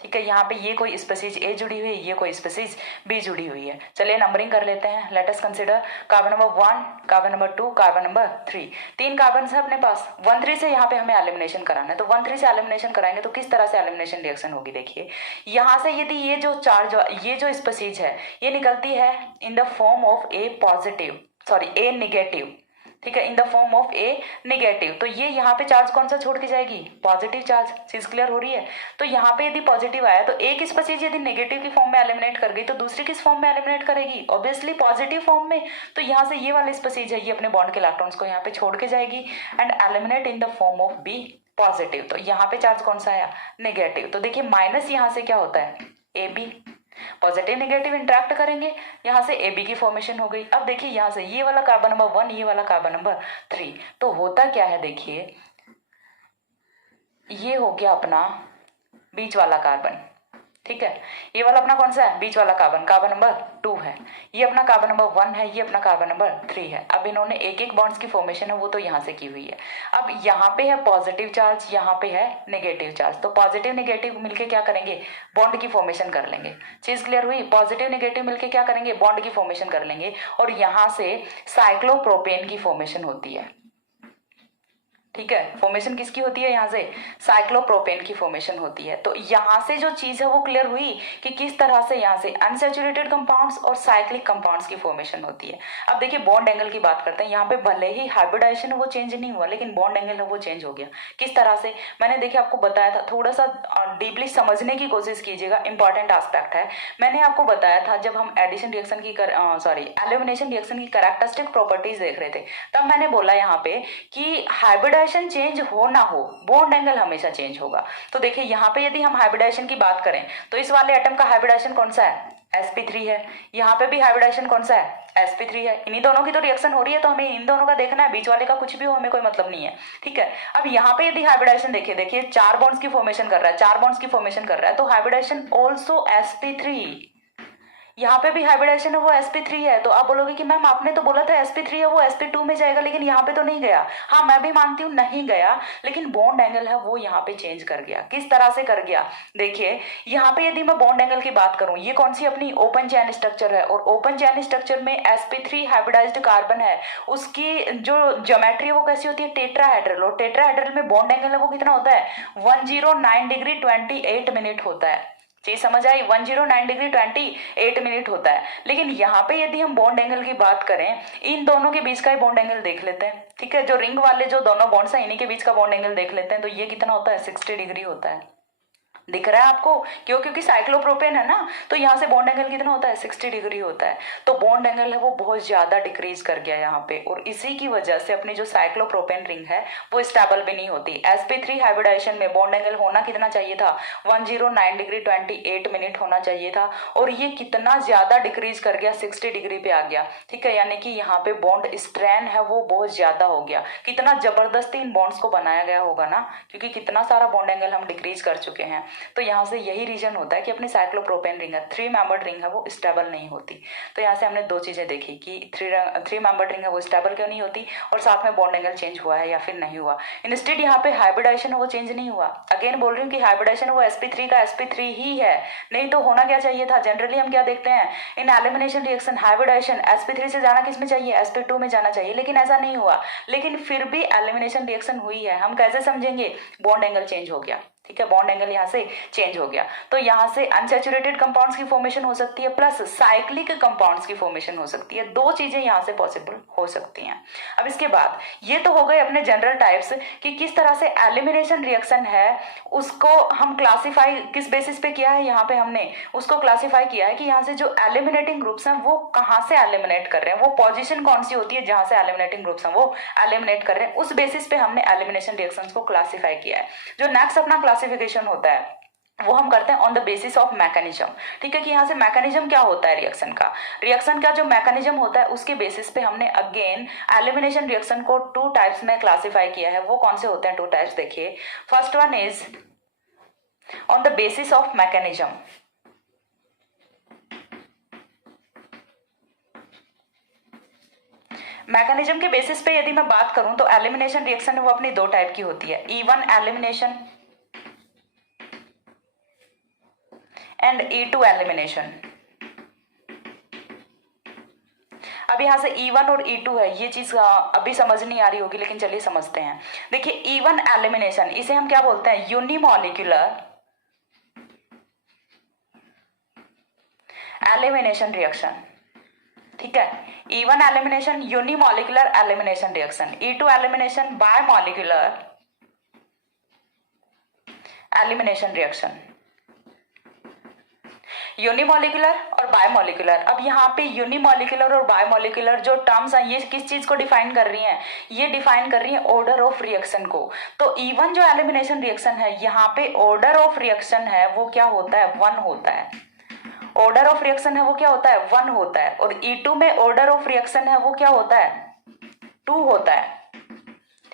ठीक है। यहाँ पे ये कोई स्पीसीज ए जुड़ी हुई है, ये कोई स्पीसीज बी जुड़ी हुई है। चलिए नंबरिंग कर लेते हैं। Let us consider carbon number 1, carbon number 2, carbon number 3। 3 carbon है अपने पास। 1,3 से यहाँ पे हमें एलिमिनेशन कराना है, तो 1,3 से एलिमिनेशन कराएंगे तो किस तरह से एलिमिनेशन रिएक्शन होगी। देखिए यहाँ से यदि ये जो चार्ज, ये जो स्पीसीज है ये निकलती है इन the form of A positive, sorry A negative, ठीक है, इन the form of A negative. तो ये यहाँ पे चार्ज कौन सा छोड़ के जाएगी, पॉजिटिव चार्ज। चीज क्लियर हो रही है। तो यहाँ पे यदि पॉजिटिव आया तो एक स्पीसीज यदि नेगेटिव की फॉर्म में एलिमिनेट कर गई तो दूसरी किस फॉर्म में एलिमिनेट करेगी, ऑब्वियसली पॉजिटिव फॉर्म में। तो यहाँ से ये वाली स्पीसीज है ये अपने बॉन्ड के इलेक्ट्रॉन्स को यहाँ पे छोड़ के जाएगी and eliminate in the form of B positive. तो यहाँ पे चार्ज कौन सा आया, नेगेटिव। तो देखिए माइनस यहाँ से क्या होता है, A B, positive negative interact करेंगे, यहाँ से ए बी की फॉर्मेशन हो गई। अब देखिए यहाँ से ये वाला कार्बन नंबर 1, ये वाला कार्बन नंबर 3। तो होता क्या है, देखिए ये हो गया अपना बीच वाला कार्बन, ठीक है। ये वाला अपना कौन सा है, बीच वाला कार्बन, कार्बन नंबर 2 है। ये अपना कार्बन नंबर 1 है, ये अपना कार्बन नंबर 3 है। अब इन्होंने एक एक बॉन्ड्स की फॉर्मेशन है वो तो यहाँ से की हुई है। अब यहाँ पे है पॉजिटिव चार्ज, यहाँ पे है नेगेटिव चार्ज, तो पॉजिटिव नेगेटिव मिलके क्या करेंगे, बॉन्ड की फॉर्मेशन कर लेंगे। चीज क्लियर हुई, पॉजिटिव नेगेटिव मिलके क्या करेंगे, बॉन्ड की फॉर्मेशन कर लेंगे। और यहाँ से साइक्लोप्रोपेन की फॉर्मेशन होती है। ठीक है, फॉर्मेशन किसकी होती है, यहाँ से साइक्लोप्रोपेन की फॉर्मेशन होती है। तो यहाँ से जो चीज है वो क्लियर हुई कि किस तरह से यहाँ से अनसैचुरेटेड कंपाउंड्स और साइक्लिक कंपाउंड्स की फॉर्मेशन होती है। अब देखिए बॉन्ड एंगल की बात करते हैं। यहाँ पे भले ही हाइब्रिडाइजेशन वो चेंज नहीं हुआ, लेकिन बॉन्ड एंगल है वो चेंज हो गया। किस तरह से, मैंने देखिए आपको बताया था, थोड़ा सा डीपली समझने की कोशिश कीजिएगा, इंपॉर्टेंट एस्पेक्ट है। मैंने आपको बताया था जब हम एडिशन रिएक्शन की एलिमिनेशन रिएक्शन की कैरेक्टरिस्टिक प्रॉपर्टीज देख रहे थे, तब मैंने बोला यहाँ पे कि हाइब्रिडाइजेशन चेंज हो ना हो, बॉन्ड एंगल हमेशा चेंज होगा। तो देखिए यहाँ पे यदि हम हाइब्रिडाइजेशन की बात करें तो इस वाले एटम का हाइब्रिडाइजेशन कौन सा है, sp3 है। यहाँ पे भी हाइब्रिडाइजेशन कौन सा है, sp3 है। इन्हीं दोनों की तो रिएक्शन हो रही है, तो हमें इन दोनों का देखना है, बीच वाले का कुछ भी हो हमें कोई मतलब नहीं है। ठीक है, अब यहाँ पे यदि हाइब्रिडाइजेशन देखिए 4 बॉन्ड्स की फॉर्मेशन कर रहा है, 4 बॉन्ड्स की फॉर्मेशन कर रहा है, तो हाइब्रिडाइजेशन ऑल्सो sp3। यहाँ पे भी हाइब्रिडाइजेशन है वो sp3 है। तो आप बोलोगे कि मैम आपने तो बोला था sp3 है वो sp2 में जाएगा, लेकिन यहाँ पे तो नहीं गया। हाँ मैं भी मानती हूँ नहीं गया, लेकिन बॉन्ड एंगल है वो यहाँ पे चेंज कर गया। किस तरह से कर गया, देखिए यहाँ पे यदि मैं बॉन्ड एंगल की बात करूँ, ये कौन सी अपनी ओपन चैन स्ट्रक्चर है, और ओपन चैन स्ट्रक्चर में sp3 हाइब्रिडाइज्ड कार्बन है, उसकी जो ज्योमेट्री है वो कैसी होती है, टेट्राहेड्रल। और टेट्राहेड्रल में बॉन्ड एंगल है वो कितना होता है, 109 डिग्री 28 मिनट होता है। चीज समझ आई, 109 डिग्री 28 मिनट होता है। लेकिन यहाँ पे यदि हम बॉन्ड एंगल की बात करें, इन दोनों के बीच का ही बॉन्ड एंगल देख लेते हैं। ठीक है, जो रिंग वाले जो दोनों बॉन्ड्स हैं इन्हीं के बीच का बॉन्ड एंगल देख लेते हैं, तो ये कितना होता है, 60 डिग्री होता है। दिख रहा है आपको, क्यों, क्योंकि साइक्लोप्रोपेन है ना, तो यहाँ से बॉन्ड एंगल कितना होता है, 60 डिग्री होता है। तो बॉन्ड एंगल है वो बहुत ज्यादा डिक्रीज कर गया यहाँ पे, और इसी की वजह से अपनी जो साइक्लोप्रोपेन रिंग है वो स्टेबल भी नहीं होती। sp3 हाइब्रिडाइजेशन में बॉन्ड एंगल होना कितना चाहिए था, 109 डिग्री 28 मिनट होना चाहिए था, और ये कितना ज्यादा डिक्रीज कर गया, 60 डिग्री पे आ गया। ठीक है, यानी कि यहाँ पे बॉन्ड स्ट्रेन है वो बहुत ज्यादा हो गया। कितना जबरदस्ती इन बॉन्ड्स को बनाया गया होगा ना, क्योंकि कितना सारा बॉन्ड एंगल हम डिक्रीज कर चुके हैं। तो यहाँ से यही रीजन होता है कि अपनी साइक्लोप्रोपेन रिंग है, 3 मेंबर्ड रिंग है वो स्टेबल नहीं होती। तो यहाँ से हमने दो चीजें देखी कि 3 मेंबर्ड रिंग है वो स्टेबल क्यों नहीं होती, और साथ में बॉन्ड एंगल चेंज हुआ है या फिर नहीं हुआ। इंस्टेड यहाँ पे हाइब्रिडाइजेशन है वो चेंज नहीं हुआ। अगेन बोल रही हूँ कि हाइब्रिडाइजेशन वो sp3 का sp3 ही है, नहीं तो होना क्या चाहिए था। जनरली हम क्या देखते हैं इन एलिमिनेशन रिएक्शन, हाइब्रिडाइजेशन sp3 से जाना किस में चाहिए, sp2 में जाना चाहिए, लेकिन ऐसा नहीं हुआ। लेकिन फिर भी एलिमिनेशन रिएक्शन हुई है, हम कैसे समझेंगे, बॉन्ड एंगल चेंज हो गया। ठीक है, बॉन्ड एंगल यहाँ से चेंज हो गया। तो यहाँ से अनसैचुरेटेड कंपाउंड्स की फॉर्मेशन हो सकती है, प्लस साइक्लिक कंपाउंड्स की फॉर्मेशन हो सकती है। दो चीजें यहाँ से पॉसिबल हो सकती हैं। अब इसके बाद ये तो हो गए अपने जनरल टाइप्स कि किस तरह से एलिमिनेशन रिएक्शन है उसको हम क्लासिफाई किस बेसिस पे किया है। यहाँ पे हमने उसको क्लासिफाई किया है कि यहाँ से जो एलिमिनेटिंग ग्रुप्स हैं वो कहाँ से एलिमिनेट कर रहे हैं, वो पोजिशन कौन सी होती है जहां से एलिमिनेटिंग ग्रुप्स हैं वो एलिमिनेट कर रहे हैं, उस बेसिस पे हमने एलिमिनेशन रिएक्शंस को क्लासिफाई किया है। जो नेक्स्ट अपना क्लासिफिकेशन होता है वो हम करते हैं on the basis of mechanism. ठीक है, कि यहाँ से मैकेनिज्म क्या होता है रिएक्शन का जो मैकेनिज्म होता है उसके बेसिस पे हमने अगेन एलिमिनेशन रिएक्शन को 2 टाइप्स में क्लासिफाई किया है। वो कौन से होते हैं 2 टाइप्स, देखिए first one is on the basis of mechanism. Mechanism के बेसिस पे यदि मैं बात करूं तो एलिमिनेशन रिएक्शन वो अपनी 2 टाइप की होती है, E1 elimination and E2 elimination. अब यहाँ से E1 और E2 है, ये चीज अभी समझ नहीं आ रही होगी, लेकिन चलिए समझते हैं। देखिए E1 एलिमिनेशन, इसे हम क्या बोलते हैं, यूनिमॉलिक्यूलर एलिमिनेशन रिएक्शन। ठीक है, E1 elimination unimolecular elimination reaction, E2 elimination bimolecular elimination reaction. Unimolecular और बायोमॉलिक्यूलर। अब यहाँ पे यूनिमॉलिक्यूलर और बायोमॉलिक्यूलर जो टर्म्स हैं ये किस चीज को डिफाइन कर रही हैं, ये डिफाइन कर रही हैं ऑर्डर ऑफ रिएक्शन को। तो E1 जो एलिमिनेशन रिएक्शन है यहाँ पे ऑर्डर ऑफ रिएक्शन है वो क्या होता है, 1 होता है। ऑर्डर ऑफ रिएक्शन है वो क्या होता है, 1 होता है। और E2 में ऑर्डर ऑफ रिएक्शन है वो क्या होता है, 2 होता है।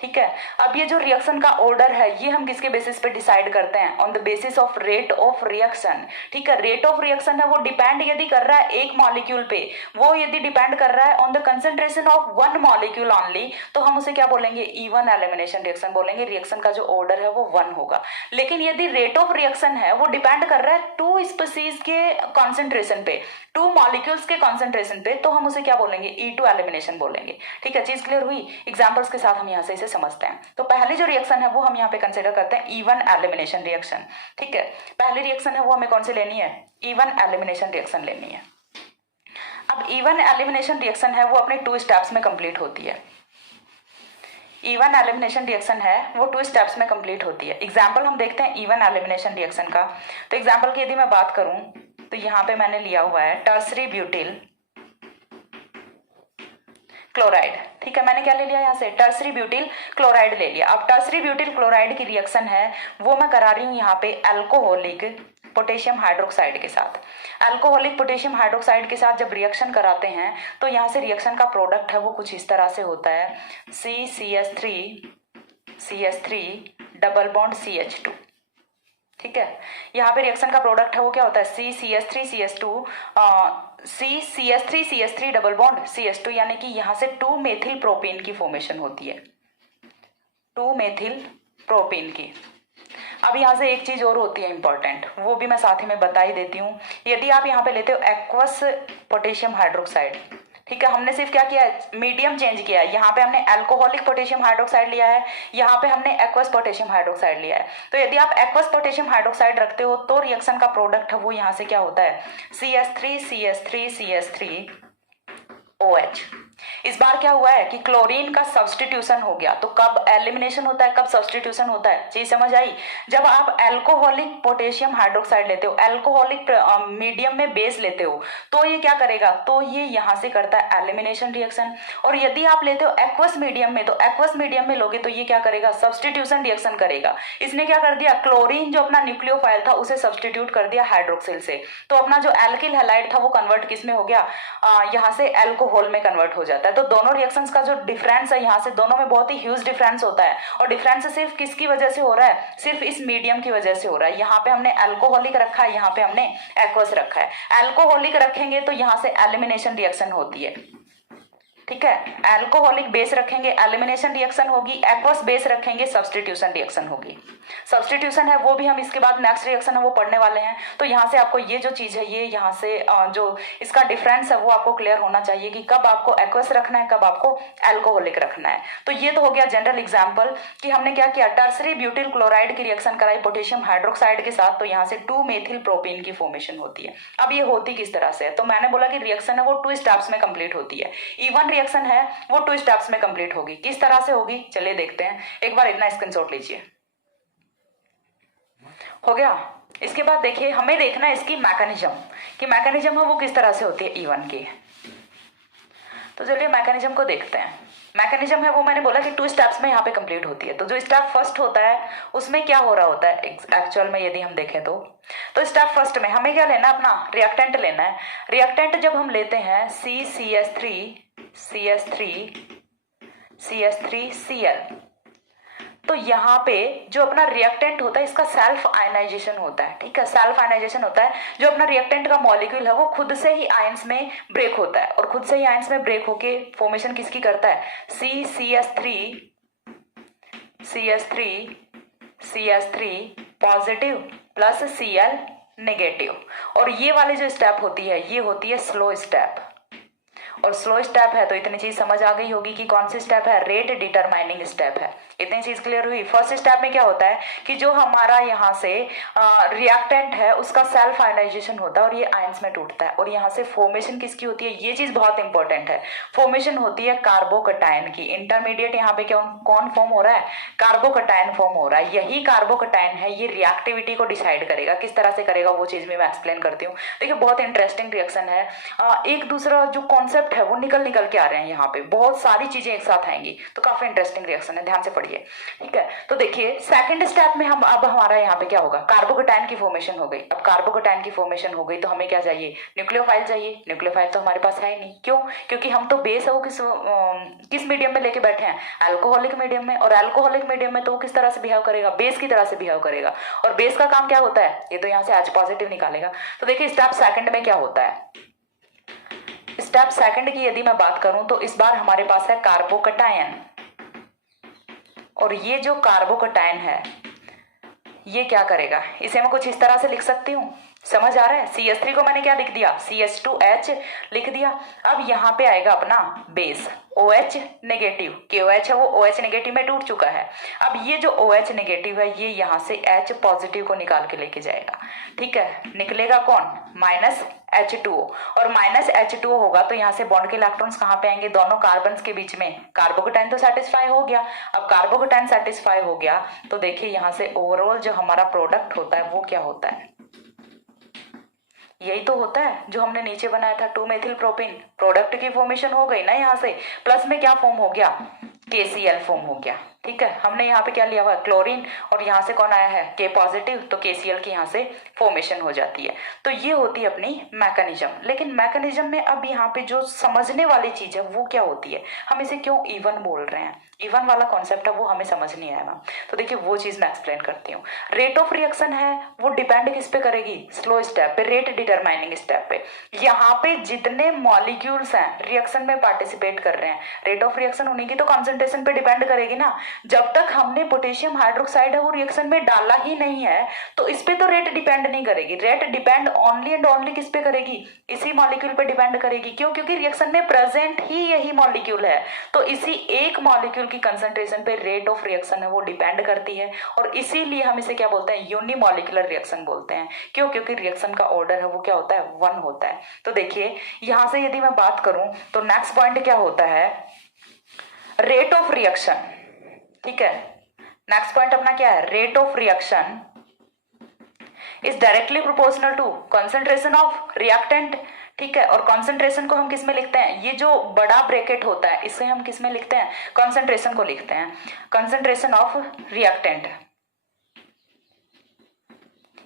ठीक है। अब ये जो रिएक्शन का ऑर्डर है ये हम किसके बेसिस पे डिसाइड करते हैं, on the basis of rate of reaction. ठीक है, रेट ऑफ रिएक्शन है वो डिपेंड यदि कर रहा है एक मॉलिक्यूल पे, वो यदि डिपेंड कर रहा है on the concentration of one molecule only, तो हम उसे क्या बोलेंगे, इवन एलिमिनेशन रिएक्शन बोलेंगे। रिएक्शन का जो ऑर्डर है वो 1 होगा। लेकिन यदि रेट ऑफ रिएक्शन है वो डिपेंड कर रहा है 2 स्पीसीज के कॉन्सेंट्रेशन पे, 2 मॉलिक्यूल्स के कॉन्सेंट्रेशन पे, तो हम उसे क्या बोलेंगे, E2 एलिमिनेशन बोलेंगे। ठीक है, चीज क्लियर हुई। एग्जांपल्स के साथ हम यहाँ से इसे समझते हैं। तो पहली जो रिएक्शन है वो हम यहाँ पे कंसिडर करते हैं इवन एलिमिनेशन रिएक्शन। ठीक है, पहली रिएक्शन है वो हमें कौन सी लेनी है, इवन एलिमिनेशन रिएक्शन लेनी है। अब इवन एलिमिनेशन रिएक्शन है वो अपने 2 स्टेप्स में कंप्लीट होती है। इवन एलिमिनेशन रिएक्शन है वो 2 स्टेप्स में कंप्लीट होती है। एग्जाम्पल हम देखते हैं इवन एलिमिनेशन रिएक्शन का। तो एग्जाम्पल की यदि मैं बात करूं तो यहाँ पे मैंने लिया हुआ है टर्सरी ब्यूटिल क्लोराइड। ठीक है, मैंने क्या ले लिया यहाँ से, टर्सरी ब्यूटिल क्लोराइड ले लिया। अब टर्सरी ब्यूटिल क्लोराइड की रिएक्शन है वो मैं करा रही हूँ यहाँ पे अल्कोहलिक पोटेशियम हाइड्रोक्साइड के साथ। अल्कोहलिक पोटेशियम हाइड्रोक्साइड के साथ जब रिएक्शन कराते हैं तो यहाँ से रिएक्शन का प्रोडक्ट है वो कुछ इस तरह से होता है, CCS3 डबल बॉन्ड CH2। ठीक है, यहाँ पे रिएक्शन का प्रोडक्ट है वो क्या होता है, CCS3 डबल बॉन्ड CH2, यानी कि यहाँ से 2 मेथिल प्रोपेन की फॉर्मेशन होती है, 2 मेथिल प्रोपेन की। अब यहाँ से एक चीज और होती है इंपॉर्टेंट, वो भी मैं साथ ही में बता ही देती हूँ। यदि आप यहाँ पे लेते हो एक्वस पोटेशियम हाइड्रोक्साइड, ठीक है, हमने सिर्फ क्या किया है, मीडियम चेंज किया है। यहाँ पे हमने अल्कोहलिक पोटेशियम हाइड्रोक्साइड लिया है, यहाँ पे हमने एक्वस पोटेशियम हाइड्रोक्साइड लिया है। तो यदि आप एक्वस पोटेशियम हाइड्रोक्साइड रखते हो तो रिएक्शन का प्रोडक्ट है वो यहाँ से क्या होता है, CH3CH3CH3OH। इस बार क्या हुआ है कि क्लोरीन का सब्स्टिट्यूशन हो गया। तो कब एलिमिनेशन होता है, कब सब्स्टिट्यूशन होता है, चीज समझ आई। जब आप अल्कोहलिक पोटेशियम हाइड्रोक्साइड लेते हो, अल्कोहलिक मीडियम में बेस लेते हो, तो ये क्या करेगा, तो ये यहाँ से करता है एलिमिनेशन रिएक्शन। और यदि आप लेते हो एक्वस मीडियम में, तो एक्वस मीडियम में लोगे तो ये क्या करेगा, सब्स्टिट्यूशन रिएक्शन करेगा। इसने क्या कर दिया, क्लोरीन जो अपना न्यूक्लियोफाइल था उसे सब्स्टिट्यूट कर दिया हाइड्रोक्सिल से। तो अपना जो एल्किल हैलाइड था वो कन्वर्ट किस में हो गया, यहाँ से अल्कोहल में कन्वर्ट हो जाता है। तो दोनों रिएक्शंस का जो डिफरेंस है यहाँ से, दोनों में बहुत ही ह्यूज डिफरेंस होता है। और डिफरेंस सिर्फ किसकी वजह से हो रहा है, सिर्फ इस मीडियम की वजह से हो रहा है। यहाँ पे हमने अल्कोहलिक रखा है, यहाँ पे हमने एक्वस रखा है। अल्कोहलिक रखेंगे तो यहाँ से एलिमिनेशन रिएक्शन होती है। ठीक है, अल्कोहलिक बेस रखेंगे एलिमिनेशन रिएक्शन होगी, एक्वस बेस रखेंगे सब्स्टिट्यूशन रिएक्शन होगी। सब्स्टिट्यूशन है वो भी हम इसके बाद नेक्स्ट रिएक्शन है वो पढ़ने वाले हैं। तो यहाँ से आपको ये जो चीज है, ये यहाँ से जो इसका डिफरेंस है वो आपको क्लियर होना चाहिए कि कब आपको एक्वस रखना है, कब आपको अल्कोहलिक रखना है। तो ये तो हो गया जनरल एग्जाम्पल कि हमने क्या किया, टर्सरी ब्यूटिल क्लोराइड की रिएक्शन कराई पोटेशियम हाइड्रोक्साइड के साथ, तो यहाँ से 2 मेथिल प्रोपेन की फॉर्मेशन होती है। अब ये होती किस तरह से है, तो मैंने बोला कि रिएक्शन है वो 2 स्टेप्स में कंप्लीट होती है। इवन रिएक्शन है वो 2 स्टेप्स में कंप्लीट होगी। किस तरह से होगी, चलिए देखते हैं। एक बार इतना स्क्रीनशॉट लीजिए, हो गया। इसके बाद देखिए, हमें देखना है इसकी मैकेनिज्म, कि मैकेनिज्म है वो किस तरह से होती है इवन की। तो चलिए मैकेनिज्म को देखते हैं। मैकेनिज्म है वो मैंने बोला कि 2 स्टेप्स में यहाँ पे कंप्लीट होती है। तो जो स्टेप फर्स्ट होता है उसमें क्या हो रहा होता है एक्चुअल में यदि हम देखें तो स्टेप फर्स्ट में हमें क्या लेना है, अपना रिएक्टेंट लेना है। रिएक्टेंट जब हम लेते हैं CCS3CH3Cl, तो यहाँ पे जो अपना रिएक्टेंट होता है इसका सेल्फ आयनाइजेशन होता है। ठीक है, सेल्फ आयनाइजेशन होता है। जो अपना रिएक्टेंट का मॉलिक्यूल है वो खुद से ही आयंस में ब्रेक होता है, और खुद से ही आयंस में ब्रेक होके फॉर्मेशन किसकी करता है, CCS3 positive plus Cl negative. और ये वाली जो स्टेप होती है ये होती है स्लो स्टेप। और स्लो स्टेप है तो इतनी चीज समझ आ गई होगी कि कौन सी स्टेप है, रेट डिटरमाइनिंग स्टेप है। इतनी चीज क्लियर हुई। फर्स्ट स्टेप में क्या होता है कि जो हमारा यहाँ से रिएक्टेंट है उसका सेल्फ आयनाइजेशन होता है और ये आयंस में टूटता है, और यहाँ से फॉर्मेशन किसकी होती है, ये चीज बहुत इंपॉर्टेंट है। फॉर्मेशन होती है कार्बोकटायन की। इंटरमीडिएट यहाँ पे कौन फॉर्म हो रहा है, कार्बोकटायन फॉर्म हो रहा है। यही कार्बोकटायन है, ये रिएक्टिविटी को डिसाइड करेगा। किस तरह से करेगा वो चीज भी मैं एक्सप्लेन करती हूँ। देखिए बहुत इंटरेस्टिंग रिएक्शन है। एक दूसरा जो कॉन्सेप्ट है वो निकल के आ रहे हैं। यहाँ पे बहुत सारी चीजें एक साथ आएंगी, तो काफी इंटरेस्टिंग रिएक्शन है, ध्यान से पढ़िए। चाहिए। ठीक है, तो देखिए सेकंड स्टेप में हम अब हमारा यहाँ पे क्या होगा, कार्बोकेटाइन की फॉर्मेशन हो गई। अब कार्बोकेटाइन की फॉर्मेशन हो गई तो हमें क्या चाहिए, न्यूक्लियोफाइल चाहिए। न्यूक्लियोफाइल तो हमारे पास है ही नहीं, क्यों, क्योंकि हम तो बेस है वो किस मीडियम में लेके बैठे हैं, अल्कोहलिक मीडियम में। और अल्कोहलिक मीडियम में तो वो किस तरह से बिहेव करेगा, बेस की तरह से बिहेव करेगा। और बेस का काम क्या होता है, ये तो यहाँ से H पॉजिटिव निकालेगा। तो देखिए स्टेप सेकंड में क्या होता है, स्टेप सेकंड की यदि मैं बात करूं तो इस बार हमारे पास है कार्बोकेटायन। और ये जो कार्बोकेटायन है ये क्या करेगा, इसे मैं कुछ इस तरह से लिख सकती हूँ, समझ आ रहा है। CH3 को मैंने क्या लिख दिया, CH2H लिख दिया। अब यहाँ पे आएगा अपना बेस OH नेगेटिव, KOH है वो OH नेगेटिव में टूट चुका है। अब ये जो OH नेगेटिव है ये यहाँ से H पॉजिटिव को निकाल के लेके जाएगा। ठीक है, निकलेगा कौन, -H2O। और -H2O होगा तो यहाँ से बॉन्ड के इलेक्ट्रॉन्स कहाँ पे आएंगे, दोनों कार्बन्स के बीच में। कार्बोकेटाइन तो सेटिस्फाई हो गया। अब कार्बोकेटाइन सेटिस्फाई हो गया तो देखिए यहाँ से ओवरऑल जो हमारा प्रोडक्ट होता है वो क्या होता है, यही तो होता है जो हमने नीचे बनाया था, 2 मेथिल प्रोपिन। प्रोडक्ट की फॉर्मेशन हो गई ना यहाँ से, प्लस में क्या फॉर्म हो गया, KCl फॉर्म हो गया। ठीक है, हमने यहाँ पे क्या लिया हुआ है, क्लोरीन, और यहाँ से कौन आया है, K पॉजिटिव, तो KCl की यहाँ से फॉर्मेशन हो जाती है। तो ये होती है अपनी मैकेनिज्म। लेकिन मैकेनिज्म में अब यहाँ पे जो समझने वाली चीज है वो क्या होती है, हम इसे क्यों इवन बोल रहे हैं, इवन वाला कॉन्सेप्ट है वो हमें समझ नहीं आया मैम। तो देखिए वो चीज मैं एक्सप्लेन करती हूँ। रेट ऑफ रिएक्शन है वो डिपेंड किस पे करेगी, स्लो स्टेप पे, रेट डिटरमाइनिंग स्टेप पे। यहाँ पे जितने मॉलिक्यूल्स हैं रिएक्शन में पार्टिसिपेट कर रहे हैं, रेट ऑफ रिएक्शन उन्हीं की तो कॉन्सेंट्रेशन पे डिपेंड करेगी ना। जब तक हमने पोटेशियम हाइड्रोक्साइड है वो रिएक्शन में डाला ही नहीं है तो इस पे तो रेट डिपेंड नहीं करेगी। Rate depend only and only किस पे करेगी, इसी मॉलिक्यूल पे डिपेंड करेगी। क्यों, क्योंकि रिएक्शन में प्रेजेंट ही यही मॉलिक्यूल है। तो इसी एक मॉलिक्यूल की कंसंट्रेशन पे रेट ऑफ रिएक्शन है वो डिपेंड करती है। और इसीलिए हम इसे क्या बोलते हैं, यूनिमॉलिक्यूलर रिएक्शन बोलते हैं। क्यों, क्योंकि रिएक्शन का ऑर्डर है वो क्या होता है, 1 होता है। तो देखिए यहां से यदि मैं बात करूं तो नेक्स्ट पॉइंट क्या होता है, रेट ऑफ रिएक्शन। ठीक है, नेक्स्ट पॉइंट अपना क्या है, rate of reaction is directly proportional to concentration of reactant. ठीक है, और कंसंट्रेशन को हम किस में लिखते हैं, ये जो बड़ा ब्रैकेट होता है इसे हम किस में लिखते हैं, कंसंट्रेशन को लिखते हैं, कंसंट्रेशन ऑफ रिएक्टेंट।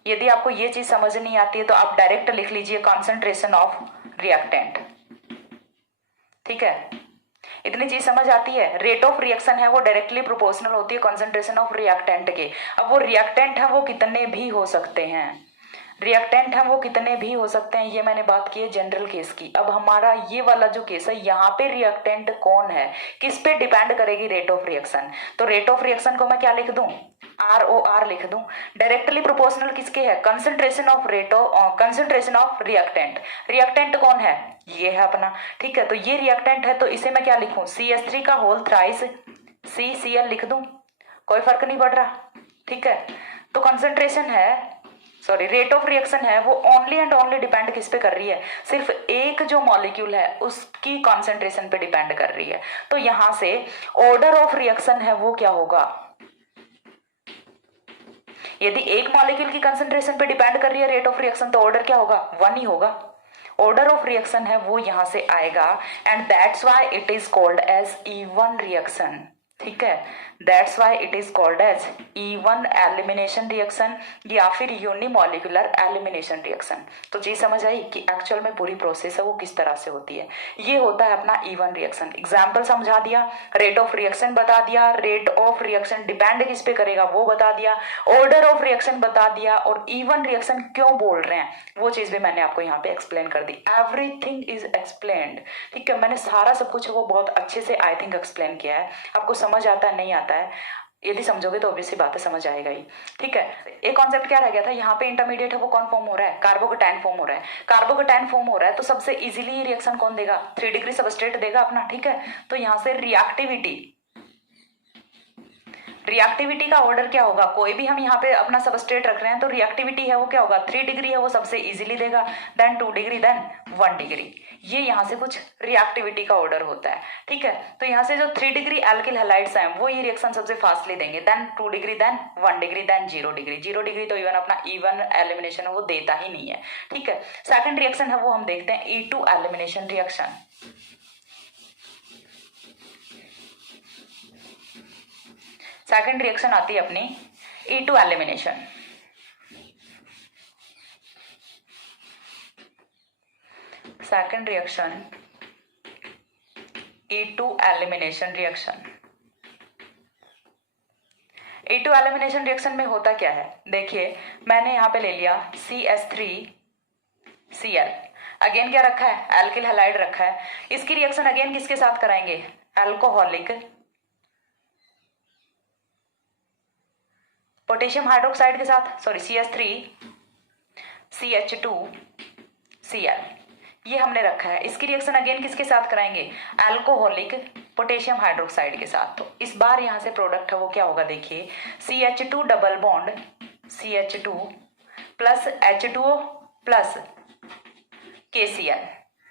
यदि आपको ये चीज समझ नहीं आती है तो आप डायरेक्ट लिख लीजिए कंसंट्रेशन ऑफ रिएक्टेंट। ठीक है, इतनी चीज समझ आती है। रेट ऑफ रिएक्शन है वो डायरेक्टली प्रोपोर्शनल होती है कंसंट्रेशन ऑफ रिएक्टेंट के। अब वो रिएक्टेंट है वो कितने भी हो सकते हैं, रिएक्टेंट है वो कितने भी हो सकते हैं, ये मैंने बात की है जनरल केस की। अब हमारा ये वाला जो केस है यहाँ पे रिएक्टेंट कौन है, किस पे डिपेंड करेगी रेट ऑफ रिएक्शन। तो रेट ऑफ रिएक्शन को मैं क्या लिख दूं, ROR लिख दूं। डायरेक्टली प्रोपोर्शनल किसके है, कंसंट्रेशन ऑफ रिएक्टेंट। रिएक्टेंट कौन है, ये है अपना। ठीक है, तो ये रिएक्टेंट है तो इसे मैं क्या लिखूं, CH3 का होल थ्राइस CCl लिख दूं, कोई फर्क नहीं पड़ रहा। ठीक है, तो कंसंट्रेशन है, सॉरी रेट ऑफ रिएक्शन है वो ओनली एंड ओनली डिपेंड किस पे कर रही है, सिर्फ एक जो मॉलिक्यूल है उसकी कॉन्सेंट्रेशन पे डिपेंड कर रही है। तो यहां से ऑर्डर ऑफ रिएक्शन है वो क्या होगा, यदि एक मॉलिक्यूल की कंसेंट्रेशन पे डिपेंड कर रही है रेट ऑफ रिएक्शन तो ऑर्डर क्या होगा, 1 ही होगा। ऑर्डर ऑफ रिएक्शन है वो यहां से आएगा and that's why it is called as even reaction. ठीक है, that's why it is called as even elimination reaction या फिर यूनिमॉलिक्यूलर एलिमिनेशन रिएक्शन। तो जी समझ आई कि एक्चुअल में पूरी प्रोसेस है वो किस तरह से होती है। ये होता है अपना इवन रिएक्शन। एग्जाम्पल समझा दिया, रेट ऑफ रिएक्शन बता दिया, रेट ऑफ रिएक्शन डिपेंड किस पे करेगा वो बता दिया, ऑर्डर ऑफ रिएक्शन बता दिया, और इवन रिएक्शन क्यों बोल रहे हैं वो चीज भी मैंने आपको यहाँ पे एक्सप्लेन कर दी। Everything is explained. ठीक है, मैंने सारा सब कुछ वो बहुत अच्छे से आई थिंक एक्सप्लेन किया है। आपको समझ आता है नहीं आता है, यदि समझोगे तो ऑब्वियसली बात है समझ आएगा ही। ठीक है, एक कॉन्सेप्ट क्या रह गया था, यहाँ पे इंटरमीडिएट है वो कौन फॉर्म हो रहा है, कार्बोकेटाइन फॉर्म हो रहा है। कार्बोकेटाइन फॉर्म हो रहा है तो सबसे इजीली रिएक्शन कौन देगा, 3 डिग्री सबस्ट्रेट देगा अपना। ठीक है, तो यहाँ से रिएक्टिविटी का ऑर्डर क्या होगा, कोई भी हम यहाँ पे अपना सबस्ट्रेट रख रहे हैं तो रिएक्टिविटी है वो क्या होगा, 3 डिग्री है वो सबसे इजीली देगा, देन 2 डिग्री, देन 1 डिग्री। ये यहाँ से कुछ रिएक्टिविटी का ऑर्डर होता है। ठीक है, तो यहाँ से जो 3 डिग्री एल्किल हैलाइड्स हैं वो ये रिएक्शन सबसे फास्टली देंगे, then 2 degree, then 1 degree, then 0 degree. 0 degree तो इवन अपना इवन एलिमिनेशन वो देता ही नहीं है। ठीक है, सेकंड रिएक्शन है वो हम देखते हैं E2 elimination reaction. Second reaction आती है अपनी E2 elimination. Second reaction E2 elimination reaction. E2 elimination reaction में होता क्या है, देखिए मैंने यहाँ पे ले लिया CH3Cl, अगेन क्या रखा है, एल्किल हैलाइड रखा है। इसकी रिएक्शन अगेन किसके साथ कराएंगे, अल्कोहलिक पोटेशियम हाइड्रोक्साइड के साथ, सॉरी CH2CH2Cl, ये हमने रखा है। इसकी रिएक्शन अगेन किसके साथ कराएंगे, अल्कोहलिक पोटेशियम हाइड्रोक्साइड के साथ। तो इस बार यहां से प्रोडक्ट है वो क्या होगा, देखिए CH2 double bond CH2 plus H2O plus KCl।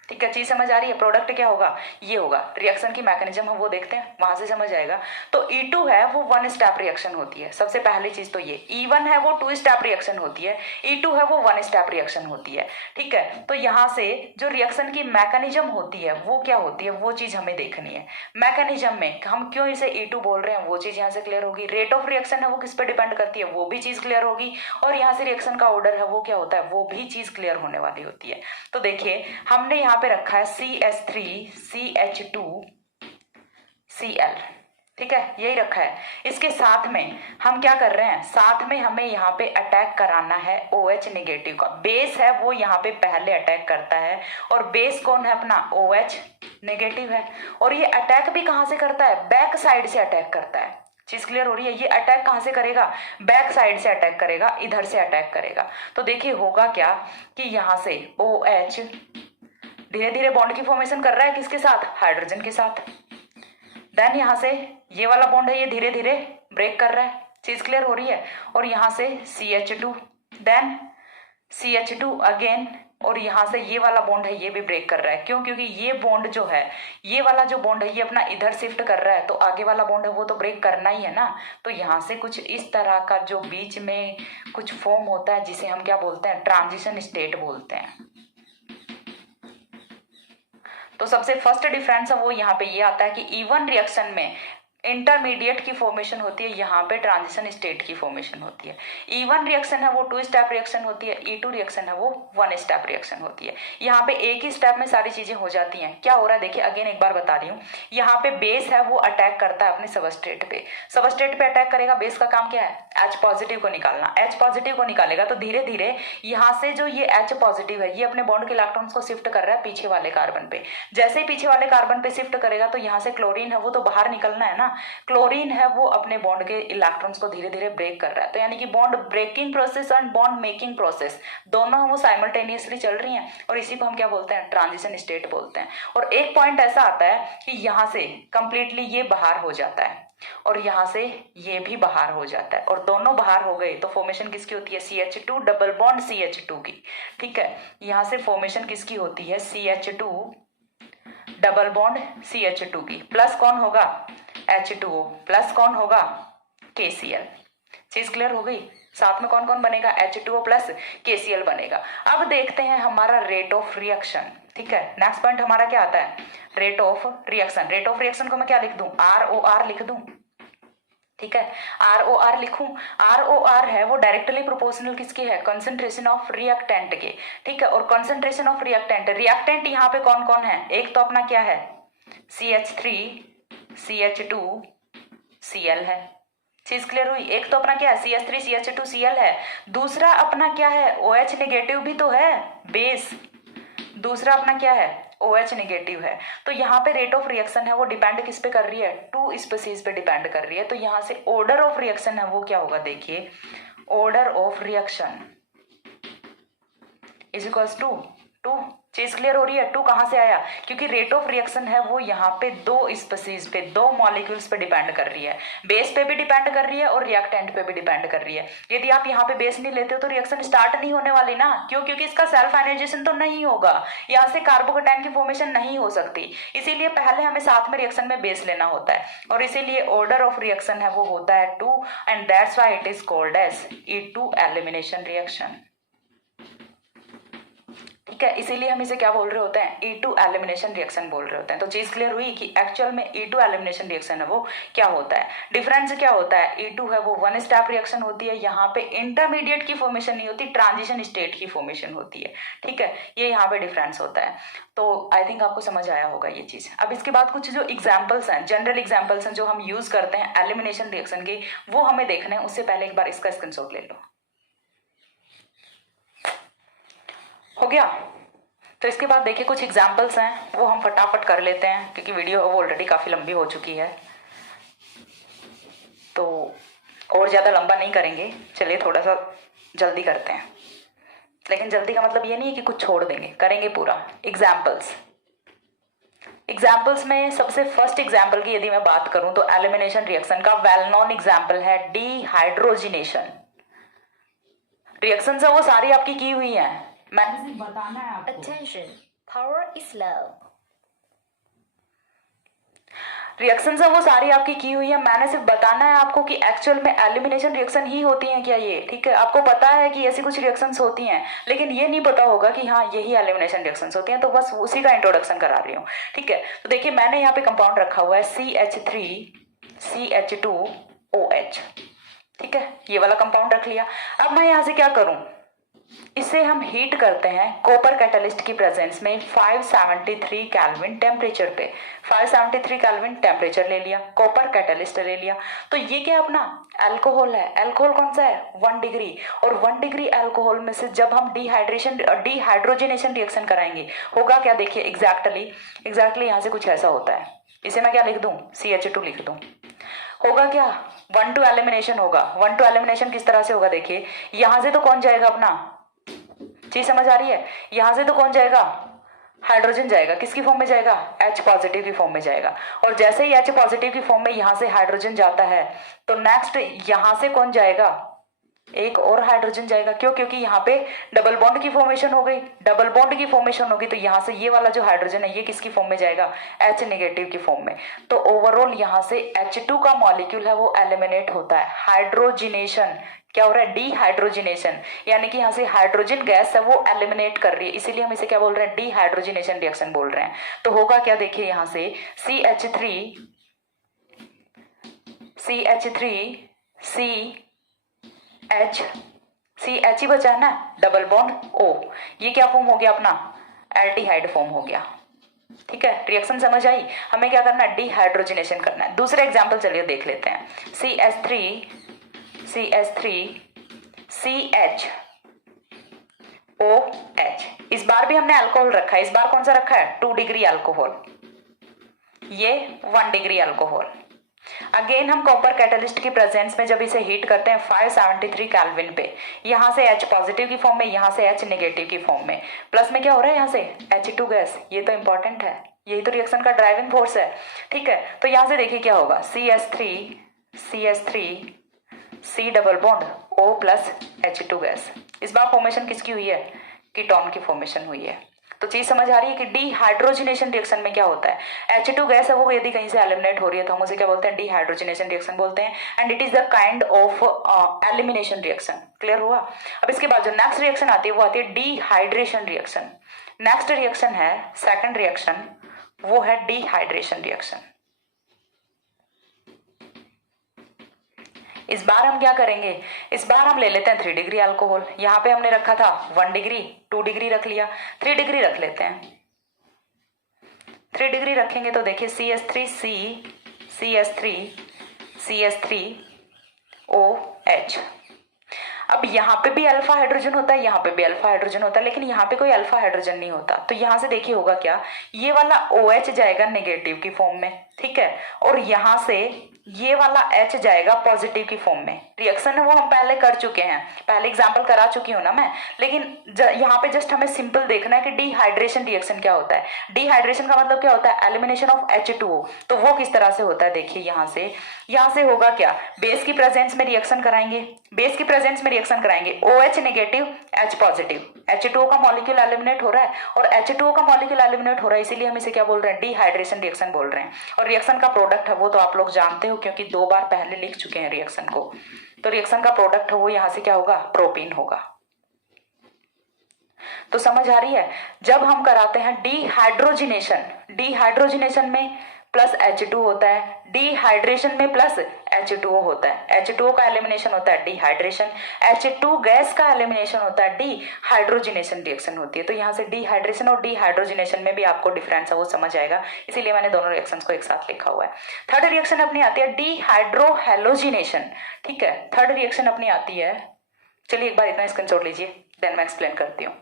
ठीक है, चीज समझ आ रही है। प्रोडक्ट क्या होगा, ये होगा। रिएक्शन की मैकेनिज्म हम वो देखते हैं, वहां से समझ आएगा। तो E2 है वो 1 स्टेप रिएक्शन होती है, सबसे पहली चीज तो ये। E1 है वो 2 स्टेप रिएक्शन होती है, E2 है वो 1 स्टेप रिएक्शन होती है। ठीक है, तो यहाँ से जो रिएक्शन की मैकेनिज्म होती है वो क्या होती है, वो चीज हमें देखनी है। मैकेनिज्म में हम क्यों इसे E2 बोल रहे हैं वो चीज यहाँ से क्लियर होगी। रेट ऑफ रिएक्शन है वो किस पे डिपेंड करती है, वो भी चीज क्लियर होगी। और यहाँ से रिएक्शन का ऑर्डर है वो क्या होता है, वो भी चीज क्लियर होने वाली होती है। तो देखिए हमने यहाँ पे रखा है CH3CH2Cl, ठीक है, यही रखा है। इसके साथ में हम क्या कर रहे हैं, साथ में हमें यहाँ पे अटैक कराना है OH नेगेटिव का। बेस है वो यहाँ पे पहले अटैक करता है, और बेस कौन है अपना, OH नेगेटिव है। और ये अटैक भी कहाँ से करता है, बैक साइड से अटैक करता है। चीज क्लियर हो रही है। ये अटैक कहां से करेगा, बैक साइड से अटैक करेगा, इधर से अटैक करेगा। तो देखिए होगा क्या कि यहां से OH धीरे धीरे बॉन्ड की फॉर्मेशन कर रहा है, किसके साथ, हाइड्रोजन के साथ। देन यहां से ये वाला बॉन्ड है ये धीरे धीरे ब्रेक कर रहा है। चीज क्लियर हो रही है। और यहां से CH2, देन CH2 अगेन, और यहां से ये वाला बॉन्ड है ये भी ब्रेक कर रहा है। क्यों, क्योंकि ये बॉन्ड जो है, ये वाला जो बॉन्ड है ये अपना इधर शिफ्ट कर रहा है, तो आगे वाला बॉन्ड है वो तो ब्रेक करना ही है ना। तो यहां से कुछ इस तरह का जो बीच में कुछ फॉर्म होता है जिसे हम क्या बोलते हैं, ट्रांजिशन स्टेट बोलते हैं। तो सबसे फर्स्ट डिफरेंस है वो यहाँ पे ये आता है कि E1 रिएक्शन में इंटरमीडिएट की फॉर्मेशन होती है, यहाँ पे ट्रांजिशन स्टेट की फॉर्मेशन होती है। E1 रिएक्शन है वो 2 स्टेप रिएक्शन होती है, E2 रिएक्शन है वो 1 स्टेप रिएक्शन होती है। यहाँ पे एक ही स्टेप में सारी चीजें हो जाती हैं। क्या हो रहा है देखिए, अगेन एक बार बता रही हूँ। यहाँ पे बेस है वो अटैक करता है अपने सबस्ट्रेट पे। सबस्ट्रेट पे अटैक करेगा, बेस का काम क्या है, H पॉजिटिव को निकालना। H पॉजिटिव को निकालेगा तो धीरे धीरे यहाँ से जो ये H पॉजिटिव है ये अपने बॉन्ड के इलेक्ट्रॉन्स को शिफ्ट कर रहा है पीछे वाले कार्बन पे। जैसे ही पीछे वाले कार्बन पे शिफ्ट करेगा तो यहाँ से क्लोरीन है वो तो बाहर निकलना है ना। क्लोरीन है वो अपने बॉन्ड के इलेक्ट्रॉन्स को धीरे धीरे ब्रेक कर रहा है। तो यानी कि बॉन्ड ब्रेकिंग प्रोसेस और बॉन्ड मेकिंग प्रोसेस दोनों वो साइमल्टेनियसली चल रही हैं, और इसी को हम क्या बोलते हैं, ट्रांजिशन स्टेट बोलते हैं। और एक पॉइंट ऐसा आता है कि यहाँ से कंप्लीटली ये बाहर हो जाता है, और यहाँ से ये भी बाहर हो जाता है, और दोनों बाहर हो गए तो फॉर्मेशन किसकी होती है, CH2 डबल बॉन्ड CH2 की। ठीक है, यहाँ से फॉर्मेशन किसकी होती है, CH2 डबल बॉन्ड CH2 की। प्लस कौन होगा, H2O, प्लस कौन होगा, KCl। चीज क्लियर हो गई। साथ में कौन कौन बनेगा, H2O प्लस KCl बनेगा। अब देखते हैं हमारा रेट ऑफ रिएक्शन। ठीक है, नेक्स्ट पॉइंट हमारा क्या आता है, rate of reaction. Rate of reaction को मैं क्या लिख दूं, ROR लिख दूं। ठीक है, ROR लिखूं। ROR है वो डायरेक्टली प्रोपोर्शनल किसके है, कंसंट्रेशन ऑफ रिएक्टेंट के। ठीक है, और कंसंट्रेशन ऑफ रिएक्टेंट, रिएक्टेंट यहाँ पे कौन कौन है, एक तो अपना क्या है CH3CH2Cl है। चीज क्लियर हुई। एक तो अपना क्या है CH3CH2Cl है, दूसरा अपना क्या है, OH नेगेटिव भी तो है बेस, दूसरा अपना क्या है, OH नेगेटिव है। तो यहाँ पे रेट ऑफ रिएक्शन है वो डिपेंड किस पे कर रही है, 2 स्पीसीज पे डिपेंड कर रही है। तो यहाँ से ऑर्डर ऑफ रिएक्शन है वो क्या होगा, देखिए order of reaction is equals to 2। चीज क्लियर हो रही है। 2 कहां से आया, क्योंकि रेट ऑफ रिएक्शन है वो यहाँ पे 2 स्पीसीज पे, 2 मॉलिक्यूल्स पे डिपेंड कर रही है। बेस पे भी डिपेंड कर रही है और रिएक्टेंट पे भी डिपेंड कर रही है। यदि आप यहाँ पे बेस नहीं लेते हो तो रिएक्शन स्टार्ट नहीं होने वाली ना। क्यों, क्योंकि इसका सेल्फ आयनाइजेशन तो नहीं होगा, यहाँ से कार्बोकेटाइन की फॉर्मेशन नहीं हो सकती। इसीलिए पहले हमें साथ में रिएक्शन में बेस लेना होता है, और इसीलिए ऑर्डर ऑफ रिएक्शन है वो होता है 2, and that's why it is called as E2 elimination reaction. ठीक है, इसीलिए हम इसे क्या बोल रहे होते हैं, E2 एलिमिनेशन रिएक्शन बोल रहे होते हैं। तो चीज क्लियर हुई कि एक्चुअल में E2 एलिमिनेशन रिएक्शन है वो क्या होता है। डिफरेंस क्या होता है, E2 है वो वन स्टेप रिएक्शन होती है, यहाँ पे इंटरमीडिएट की फॉर्मेशन नहीं होती, ट्रांजिशन स्टेट की फॉर्मेशन होती है। ठीक है, ये यहाँ पे डिफरेंस होता है। तो आई थिंक आपको समझ आया होगा ये चीज। अब इसके बाद कुछ जो एग्जाम्पल्स हैं, जनरल एग्जाम्पल्स हैं जो हम यूज करते हैं एलिमिनेशन रिएक्शन के, वो हमें देखना है। उससे पहले एक बार इसका स्क्रीनशॉट ले लो। हो गया। तो इसके बाद देखिए कुछ एग्जाम्पल्स हैं, वो हम फटाफट कर लेते हैं क्योंकि वीडियो ऑलरेडी काफ़ी लंबी हो चुकी है, तो और ज़्यादा लंबा नहीं करेंगे। चलिए थोड़ा सा जल्दी करते हैं, लेकिन जल्दी का मतलब ये नहीं है कि कुछ छोड़ देंगे, करेंगे पूरा। एग्जाम्पल्स में सबसे फर्स्ट एग्जाम्पल की यदि मैं बात करूं तो एलिमिनेशन रिएक्शन का वेल नोन एग्जाम्पल है डीहाइड्रोजिनेशन। रिएक्शन है वो सारी आपकी की हुई है, मैंने सिर्फ बताना है आपको। Attention, power is low. Reaction है वो सारी आपकी की हुई है, मैंने सिर्फ बताना है आपको कि एक्चुअल में एलिमिनेशन रिएक्शन ही होती हैं क्या ये। ठीक है, आपको पता है कि ऐसी कुछ रिएक्शंस होती हैं, लेकिन ये नहीं पता होगा कि हाँ यही एलिमिनेशन रिएक्शंस होती हैं, तो बस उसी का इंट्रोडक्शन करा रही हूँ। ठीक है, तो देखिए मैंने यहाँ पे कंपाउंड रखा हुआ है CH3CH2OH। ठीक है, ये वाला कंपाउंड रख लिया। अब मैं यहाँ से क्या करूँ, इसे हम हीट करते हैं कॉपर कैटलिस्ट की प्रेजेंस में 573 केल्विन टेम्परेचर पे। 573 केल्विन टेम्परेचर ले लिया, कॉपर कैटलिस्ट ले लिया, तो ये क्या अपना अल्कोहल है। अल्कोहल कौन सा है, 1 डिग्री। और 1 डिग्री अल्कोहल में से जब हम डीहाइड्रोजिनेशन रिएक्शन कराएंगे होगा क्या, देखिए एग्जैक्टली यहाँ से कुछ ऐसा होता है। इसे मैं क्या लिख दूं, CH2 लिख दूं। होगा क्या, 1-2 एलिमिनेशन होगा। 1-2 एलिमिनेशन किस तरह से होगा, देखिए यहां से तो कौन जाएगा, अपना चीज समझ आ रही है, यहां से तो कौन जाएगा, हाइड्रोजन जाएगा, किसकी फॉर्म में जाएगा, H पॉजिटिव की फॉर्म में जाएगा। और जैसे ही H पॉजिटिव की फॉर्म में यहां से हाइड्रोजन जाता है तो नेक्स्ट यहां से कौन जाएगा, एक और हाइड्रोजन जाएगा। क्यों, क्योंकि यहाँ पे डबल बॉन्ड की फॉर्मेशन हो गई। डबल बॉन्ड की फॉर्मेशन होगी तो यहाँ से ये वाला जो हाइड्रोजन है ये किसकी फॉर्म में जाएगा, H नेगेटिव की फॉर्म में। तो ओवरऑल यहाँ से H2 का मॉलिक्यूल है वो एलिमिनेट होता है। हाइड्रोजिनेशन क्या हो रहा है, डीहाइड्रोजिनेशन, यानी कि यहाँ से हाइड्रोजन गैस है वो एलिमिनेट कर रही है, इसीलिए हम इसे क्या बोल रहे हैं, डीहाइड्रोजिनेशन रिएक्शन बोल रहे हैं। तो होगा क्या, देखिए यहाँ से CH3 ही बचा है ना, डबल बॉन्ड O, ये क्या फॉर्म हो गया अपना, एल्डिहाइड फॉर्म हो गया। ठीक है, रिएक्शन समझ आई। हमें क्या करना है, डीहाइड्रोजिनेशन करना है। दूसरा एग्जांपल चलिए देख लेते हैं, CH3CH2OH। इस बार भी हमने अल्कोहल रखा है, इस बार कौन सा रखा है, 2 डिग्री अल्कोहल, ये 1 डिग्री अल्कोहल। अगेन हम कॉपर कैटलिस्ट की प्रेजेंस में जब इसे हीट करते हैं 573 केल्विन पे, यहां से H पॉजिटिव की फॉर्म में, यहां से H नेगेटिव की फॉर्म में, प्लस में क्या हो रहा है यहाँ से H2 गैस। ये तो इंपॉर्टेंट है, यही तो रिएक्शन का ड्राइविंग फोर्स है। ठीक है, तो यहां से देखिए क्या होगा, CH3 C double bond O plus H2 gas. इस बार फॉर्मेशन किसकी हुई है, कीटोन की फॉर्मेशन हुई है। तो चीज समझ आ रही है कि डीहाइड्रोजिनेशन रिएक्शन में क्या होता है, H2 गैस है वो यदि कहीं से एलिमिनेट हो रही है तो हम उसे क्या बोलते हैं, डीहाइड्रोजिनेशन रिएक्शन बोलते हैं। And it is the kind of elimination reaction. Clear हुआ। अब इसके बाद जो नेक्स्ट रिएक्शन आती है वो आती है डीहाइड्रेशन रिएक्शन। नेक्स्ट रिएक्शन है सेकंड रिएक्शन, वो है डीहाइड्रेशन रिएक्शन। इस बार हम क्या करेंगे, इस बार हम ले लेते हैं 3 डिग्री अल्कोहल। यहाँ पे हमने रखा था 1 डिग्री, 2 डिग्री रख लिया, 3 डिग्री रख लेते हैं। 3 डिग्री रखेंगे तो देखिए CH3OH। अब यहाँ पे भी अल्फा हाइड्रोजन होता है, यहाँ पे भी अल्फा हाइड्रोजन होता है, लेकिन यहाँ पे कोई अल्फा हाइड्रोजन नहीं होता। तो यहाँ से देखिए होगा क्या, ये वाला OH जाएगा नेगेटिव की फॉर्म में, ठीक है, और यहाँ से ये वाला H जाएगा पॉजिटिव की फॉर्म में। रिएक्शन है वो हम पहले कर चुके हैं, पहले एग्जांपल करा चुकी हूं ना मैं, लेकिन यहाँ पे जस्ट हमें सिंपल देखना है कि डीहाइड्रेशन रिएक्शन क्या होता है। डीहाइड्रेशन का मतलब क्या होता है, एलिमिनेशन ऑफ H2O। तो वो किस तरह से होता है, देखिए यहाँ से होगा क्या, बेस की प्रेजेंस में रिएक्शन कराएंगे, बेस की प्रेजेंस में रिएक्शन कराएंगे, OH negative H positive, H2O का मॉलिक्यूल एलिमिनेट हो रहा है, और H2O का मॉलिक्यूल एलिमिनेट हो रहा है, इसीलिए हम इसे क्या बोल रहे हैं, डीहाइड्रेशन रिएक्शन बोल रहे हैं। और रिएक्शन का प्रोडक्ट है वो तो आप लोग जानते हो क्योंकि 2 बार पहले लिख चुके हैं रिएक्शन को। तो रिएक्शन का प्रोडक्ट है वो यहाँ से क्या होगा, प्रोपीन होगा। तो समझ आ रही है, जब हम कराते हैं डिहाइड्रोजिनेशन, डिहाइड्रोजिनेशन में प्लस H2 होता है, डिहाइड्रेशन में प्लस H2O होता है, H2O का एलिमिनेशन होता है डिहाइड्रेशन, H2 गैस का एलिमिनेशन होता है डिहाइड्रोजिनेशन रिएक्शन होती है। तो यहाँ से डिहाइड्रेशन और डिहाइड्रोजिनेशन में भी आपको डिफरेंस है वो समझ आएगा, इसीलिए मैंने दोनों रिएक्शंस को एक साथ लिखा हुआ है। थर्ड रिएक्शन अपनी आती है डिहाइड्रोहेलोजिनेशन, ठीक है, थर्ड रिएक्शन अपनी आती है, चलिए एक बार इतना स्क्रीनशॉट लीजिए, देन मैं एक्सप्लेन करती हूँ।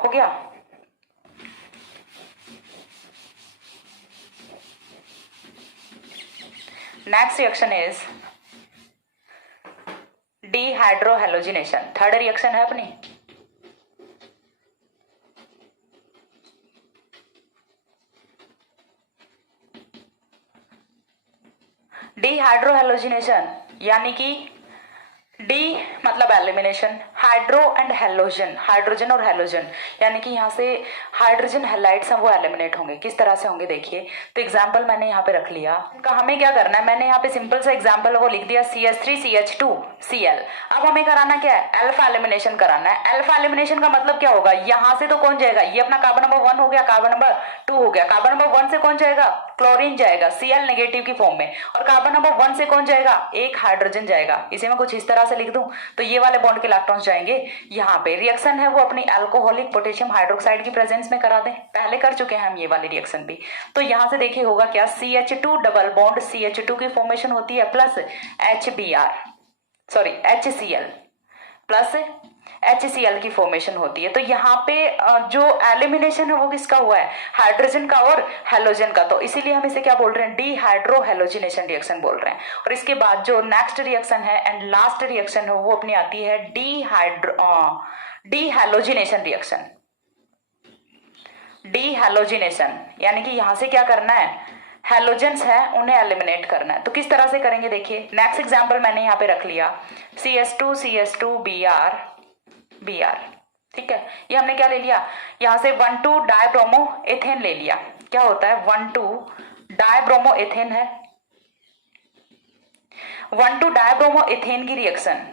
हो गया, next reaction is dehydrohalogenation, third reaction है अपनी। डिहाइड्रोहेलोजिनेशन यानी कि डी मतलब elimination, hydro and halogen, hydrogen और हेलोजन, यानी कि यहाँ से हाइड्रोजन हेलाइड्स हैं वो एलिमिनेट होंगे। किस तरह से होंगे देखिए, तो एग्जांपल मैंने यहाँ पे रख लिया, हमें क्या करना है, मैंने यहाँ पे सिंपल सा एग्जांपल वो लिख दिया CH3CH2Cl। अब हमें कराना क्या है, अल्फा एलिमिनेशन कराना है। अल्फा एलिमिनेशन का मतलब क्या होगा, यहाँ से तो कौन जाएगा, ये अपना कार्बन नंबर 1 हो गया, कार्बन नंबर 2 हो गया, कार्बन नंबर 1 से कौन जाएगा, क्लोरीन जाएगा Cl नेगेटिव की फॉर्म में, और कार्बन नंबर 1 से कौन जाएगा, एक हाइड्रोजन जाएगा। इसे मैं कुछ इस तरह से लिख दूं तो ये वाले बॉन्ड के इलेक्ट्रॉन्स जाएंगे यहाँ पे। रिएक्शन है वो अपनी अल्कोहलिक पोटेशियम हाइड्रोक्साइड की प्रेजेंस में करा दें, पहले कर चुके हैं हम ये वाली रिएक्शन भी। तो यहाँ से देखिए होगा क्या, CH2 डबल बॉन्ड CH2 की फॉर्मेशन होती है प्लस HCl प्लस HCl की फॉर्मेशन होती है। तो यहाँ पे जो एलिमिनेशन है वो किसका हुआ है, हाइड्रोजन का और हेलोजन का, तो इसीलिए हम इसे क्या बोल रहे हैं, डिहाइड्रोहेलोजिनेशन रिएक्शन बोल रहे हैं। और इसके बाद जो नेक्स्ट रिएक्शन है एंड लास्ट रिएक्शन है वो अपनी आती है डिहाइलोजिनेशन रिएक्शन। डिहाइलोजिनेशन यानी कि यहाँ से क्या करना है, हेलोजेंस है उन्हें एलिमिनेट करना है। तो किस तरह से करेंगे देखिए, नेक्स्ट एग्जांपल मैंने यहाँ पे रख लिया CH2CH2Br, ठीक है, ये हमने क्या ले लिया, यहाँ से 1,2 डाइब्रोमो एथेन ले लिया। क्या होता है, 1,2 डाइब्रोमो एथेन है, 1,2 डाइब्रोमो एथेन की रिएक्शन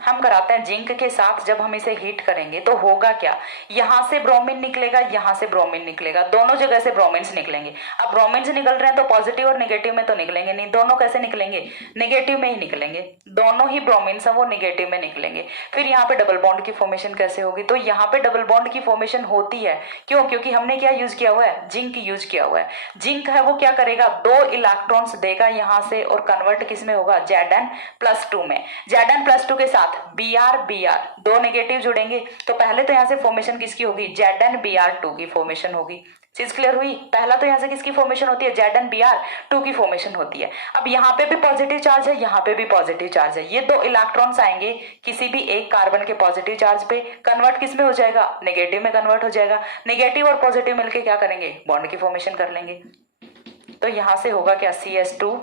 हम कराते हैं जिंक के साथ। जब हम इसे हीट करेंगे तो होगा क्या, यहाँ से ब्रोमीन निकलेगा, यहाँ से ब्रोमीन निकलेगा, दोनों जगह से ब्रोमीन्स निकलेंगे। अब ब्रोमीन्स निकल रहे हैं तो पॉजिटिव और नेगेटिव में तो निकलेंगे नहीं, दोनों कैसे निकलेंगे, नेगेटिव में ही निकलेंगे, दोनों ही ब्रोमीन्स हैं वो नेगेटिव में निकलेंगे। फिर यहाँ पे डबल बॉन्ड की फॉर्मेशन कैसे होगी, तो यहाँ पे डबल बॉन्ड की फॉर्मेशन होती है, क्यों, क्योंकि हमने क्या यूज किया हुआ है, जिंक यूज किया हुआ है। जिंक है वो क्या करेगा, 2 इलेक्ट्रॉन्स देगा यहाँ से और कन्वर्ट किस में होगा, Zn+2 में। Zn+2 के साथ Br 2 नेगेटिव जुड़ेंगे, तो पहले तो यहाँ से फॉर्मेशन किसकी होगी, Zn-Br2 की फॉर्मेशन होगी। चीज क्लियर हुई, पहला तो यहाँ से किसकी फॉर्मेशन होती है, Zn-Br2 की फॉर्मेशन होती है। अब यहाँ पे भी पॉजिटिव चार्ज है, यहाँ पे भी पॉजिटिव चार्ज है, ये 2 इलेक्ट्रॉन्स आएंगे किसी भी एक कार्बन के पॉजिटिव चार्ज पे, कन्वर्ट किस में हो जाएगा, नेगेटिव में कन्वर्ट हो जाएगा। नेगेटिव और पॉजिटिव मिलके क्या करेंगे, बॉन्ड की फॉर्मेशन कर लेंगे। तो यहाँ से होगा क्या, CH2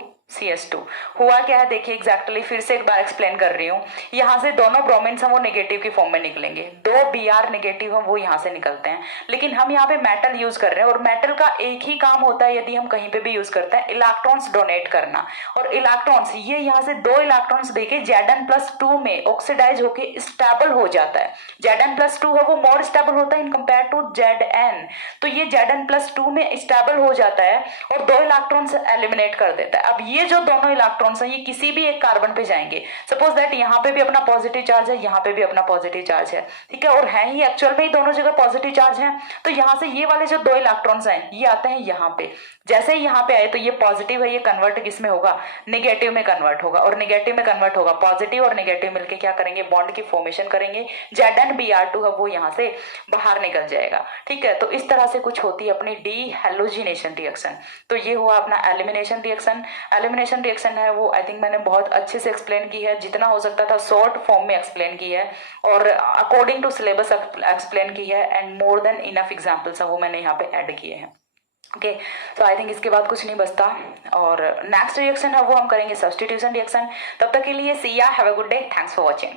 हुआ क्या है देखिए एग्जैक्टली, फिर से एक बार एक्सप्लेन कर रही हूँ। यहाँ से दोनों ब्रोमीन्स हैं वो नेगेटिव की फॉर्म में निकलेंगे, 2 Br नेगेटिव हैं वो यहाँ से निकलते हैं। लेकिन हम यहाँ पे मेटल यूज कर रहे हैं और मेटल का एक ही काम होता है यदि हम कहीं पे भी यूज करते हैं, इलेक्ट्रॉन्स डोनेट करना। और इलेक्ट्रॉन्स ये यहाँ से 2 इलेक्ट्रॉन्स देके Zn+2 में ऑक्सीडाइज होके स्टेबल हो जाता है। Zn+2 है वो मोर स्टेबल होता है इन कंपेयर टू Zn, तो ये Zn+2 में स्टेबल हो जाता है और 2 इलेक्ट्रॉन्स एलिमिनेट कर देता है। अब ये जो दोनों इलेक्ट्रॉन्स हैं ये किसी भी एक कार्बन पे जाएंगे, सपोज दैट यहाँ पे भी अपना पॉजिटिव चार्ज है, यहाँ पे भी अपना पॉजिटिव चार्ज है, ठीक है, और है ही एक्चुअल में ही दोनों जगह पॉजिटिव चार्ज है। तो यहाँ से ये वाले जो 2 इलेक्ट्रॉन्स हैं ये आते हैं यहाँ पे, जैसे ही यहाँ पे आए तो ये पॉजिटिव है, ये कन्वर्ट किस में होगा, नेगेटिव में कन्वर्ट होगा, और नेगेटिव में कन्वर्ट होगा, पॉजिटिव और नेगेटिव मिलके क्या करेंगे, बॉन्ड की फॉर्मेशन करेंगे। Zn-Br2 है वो यहाँ से बाहर निकल जाएगा, ठीक है। तो इस तरह से कुछ होती है अपनी डिहाइलोजिनेशन रिएक्शन। तो ये हुआ अपना एलिमिनेशन रिएक्शन। एलिमिनेशन रिएक्शन है वो आई थिंक मैंने बहुत अच्छे से एक्सप्लेन की है, जितना हो सकता था शॉर्ट फॉर्म में एक्सप्लेन की है और अकॉर्डिंग टू सिलेबस एक्सप्लेन की है, and more than enough examples है वो मैंने यहाँ पे ऐड किए हैं। ओके, तो आई थिंक इसके बाद कुछ नहीं बचता, और नेक्स्ट रिएक्शन है वो हम करेंगे सब्स्टिट्यूशन रिएक्शन। तब तक के लिए सी या, have a good day, thanks for watching.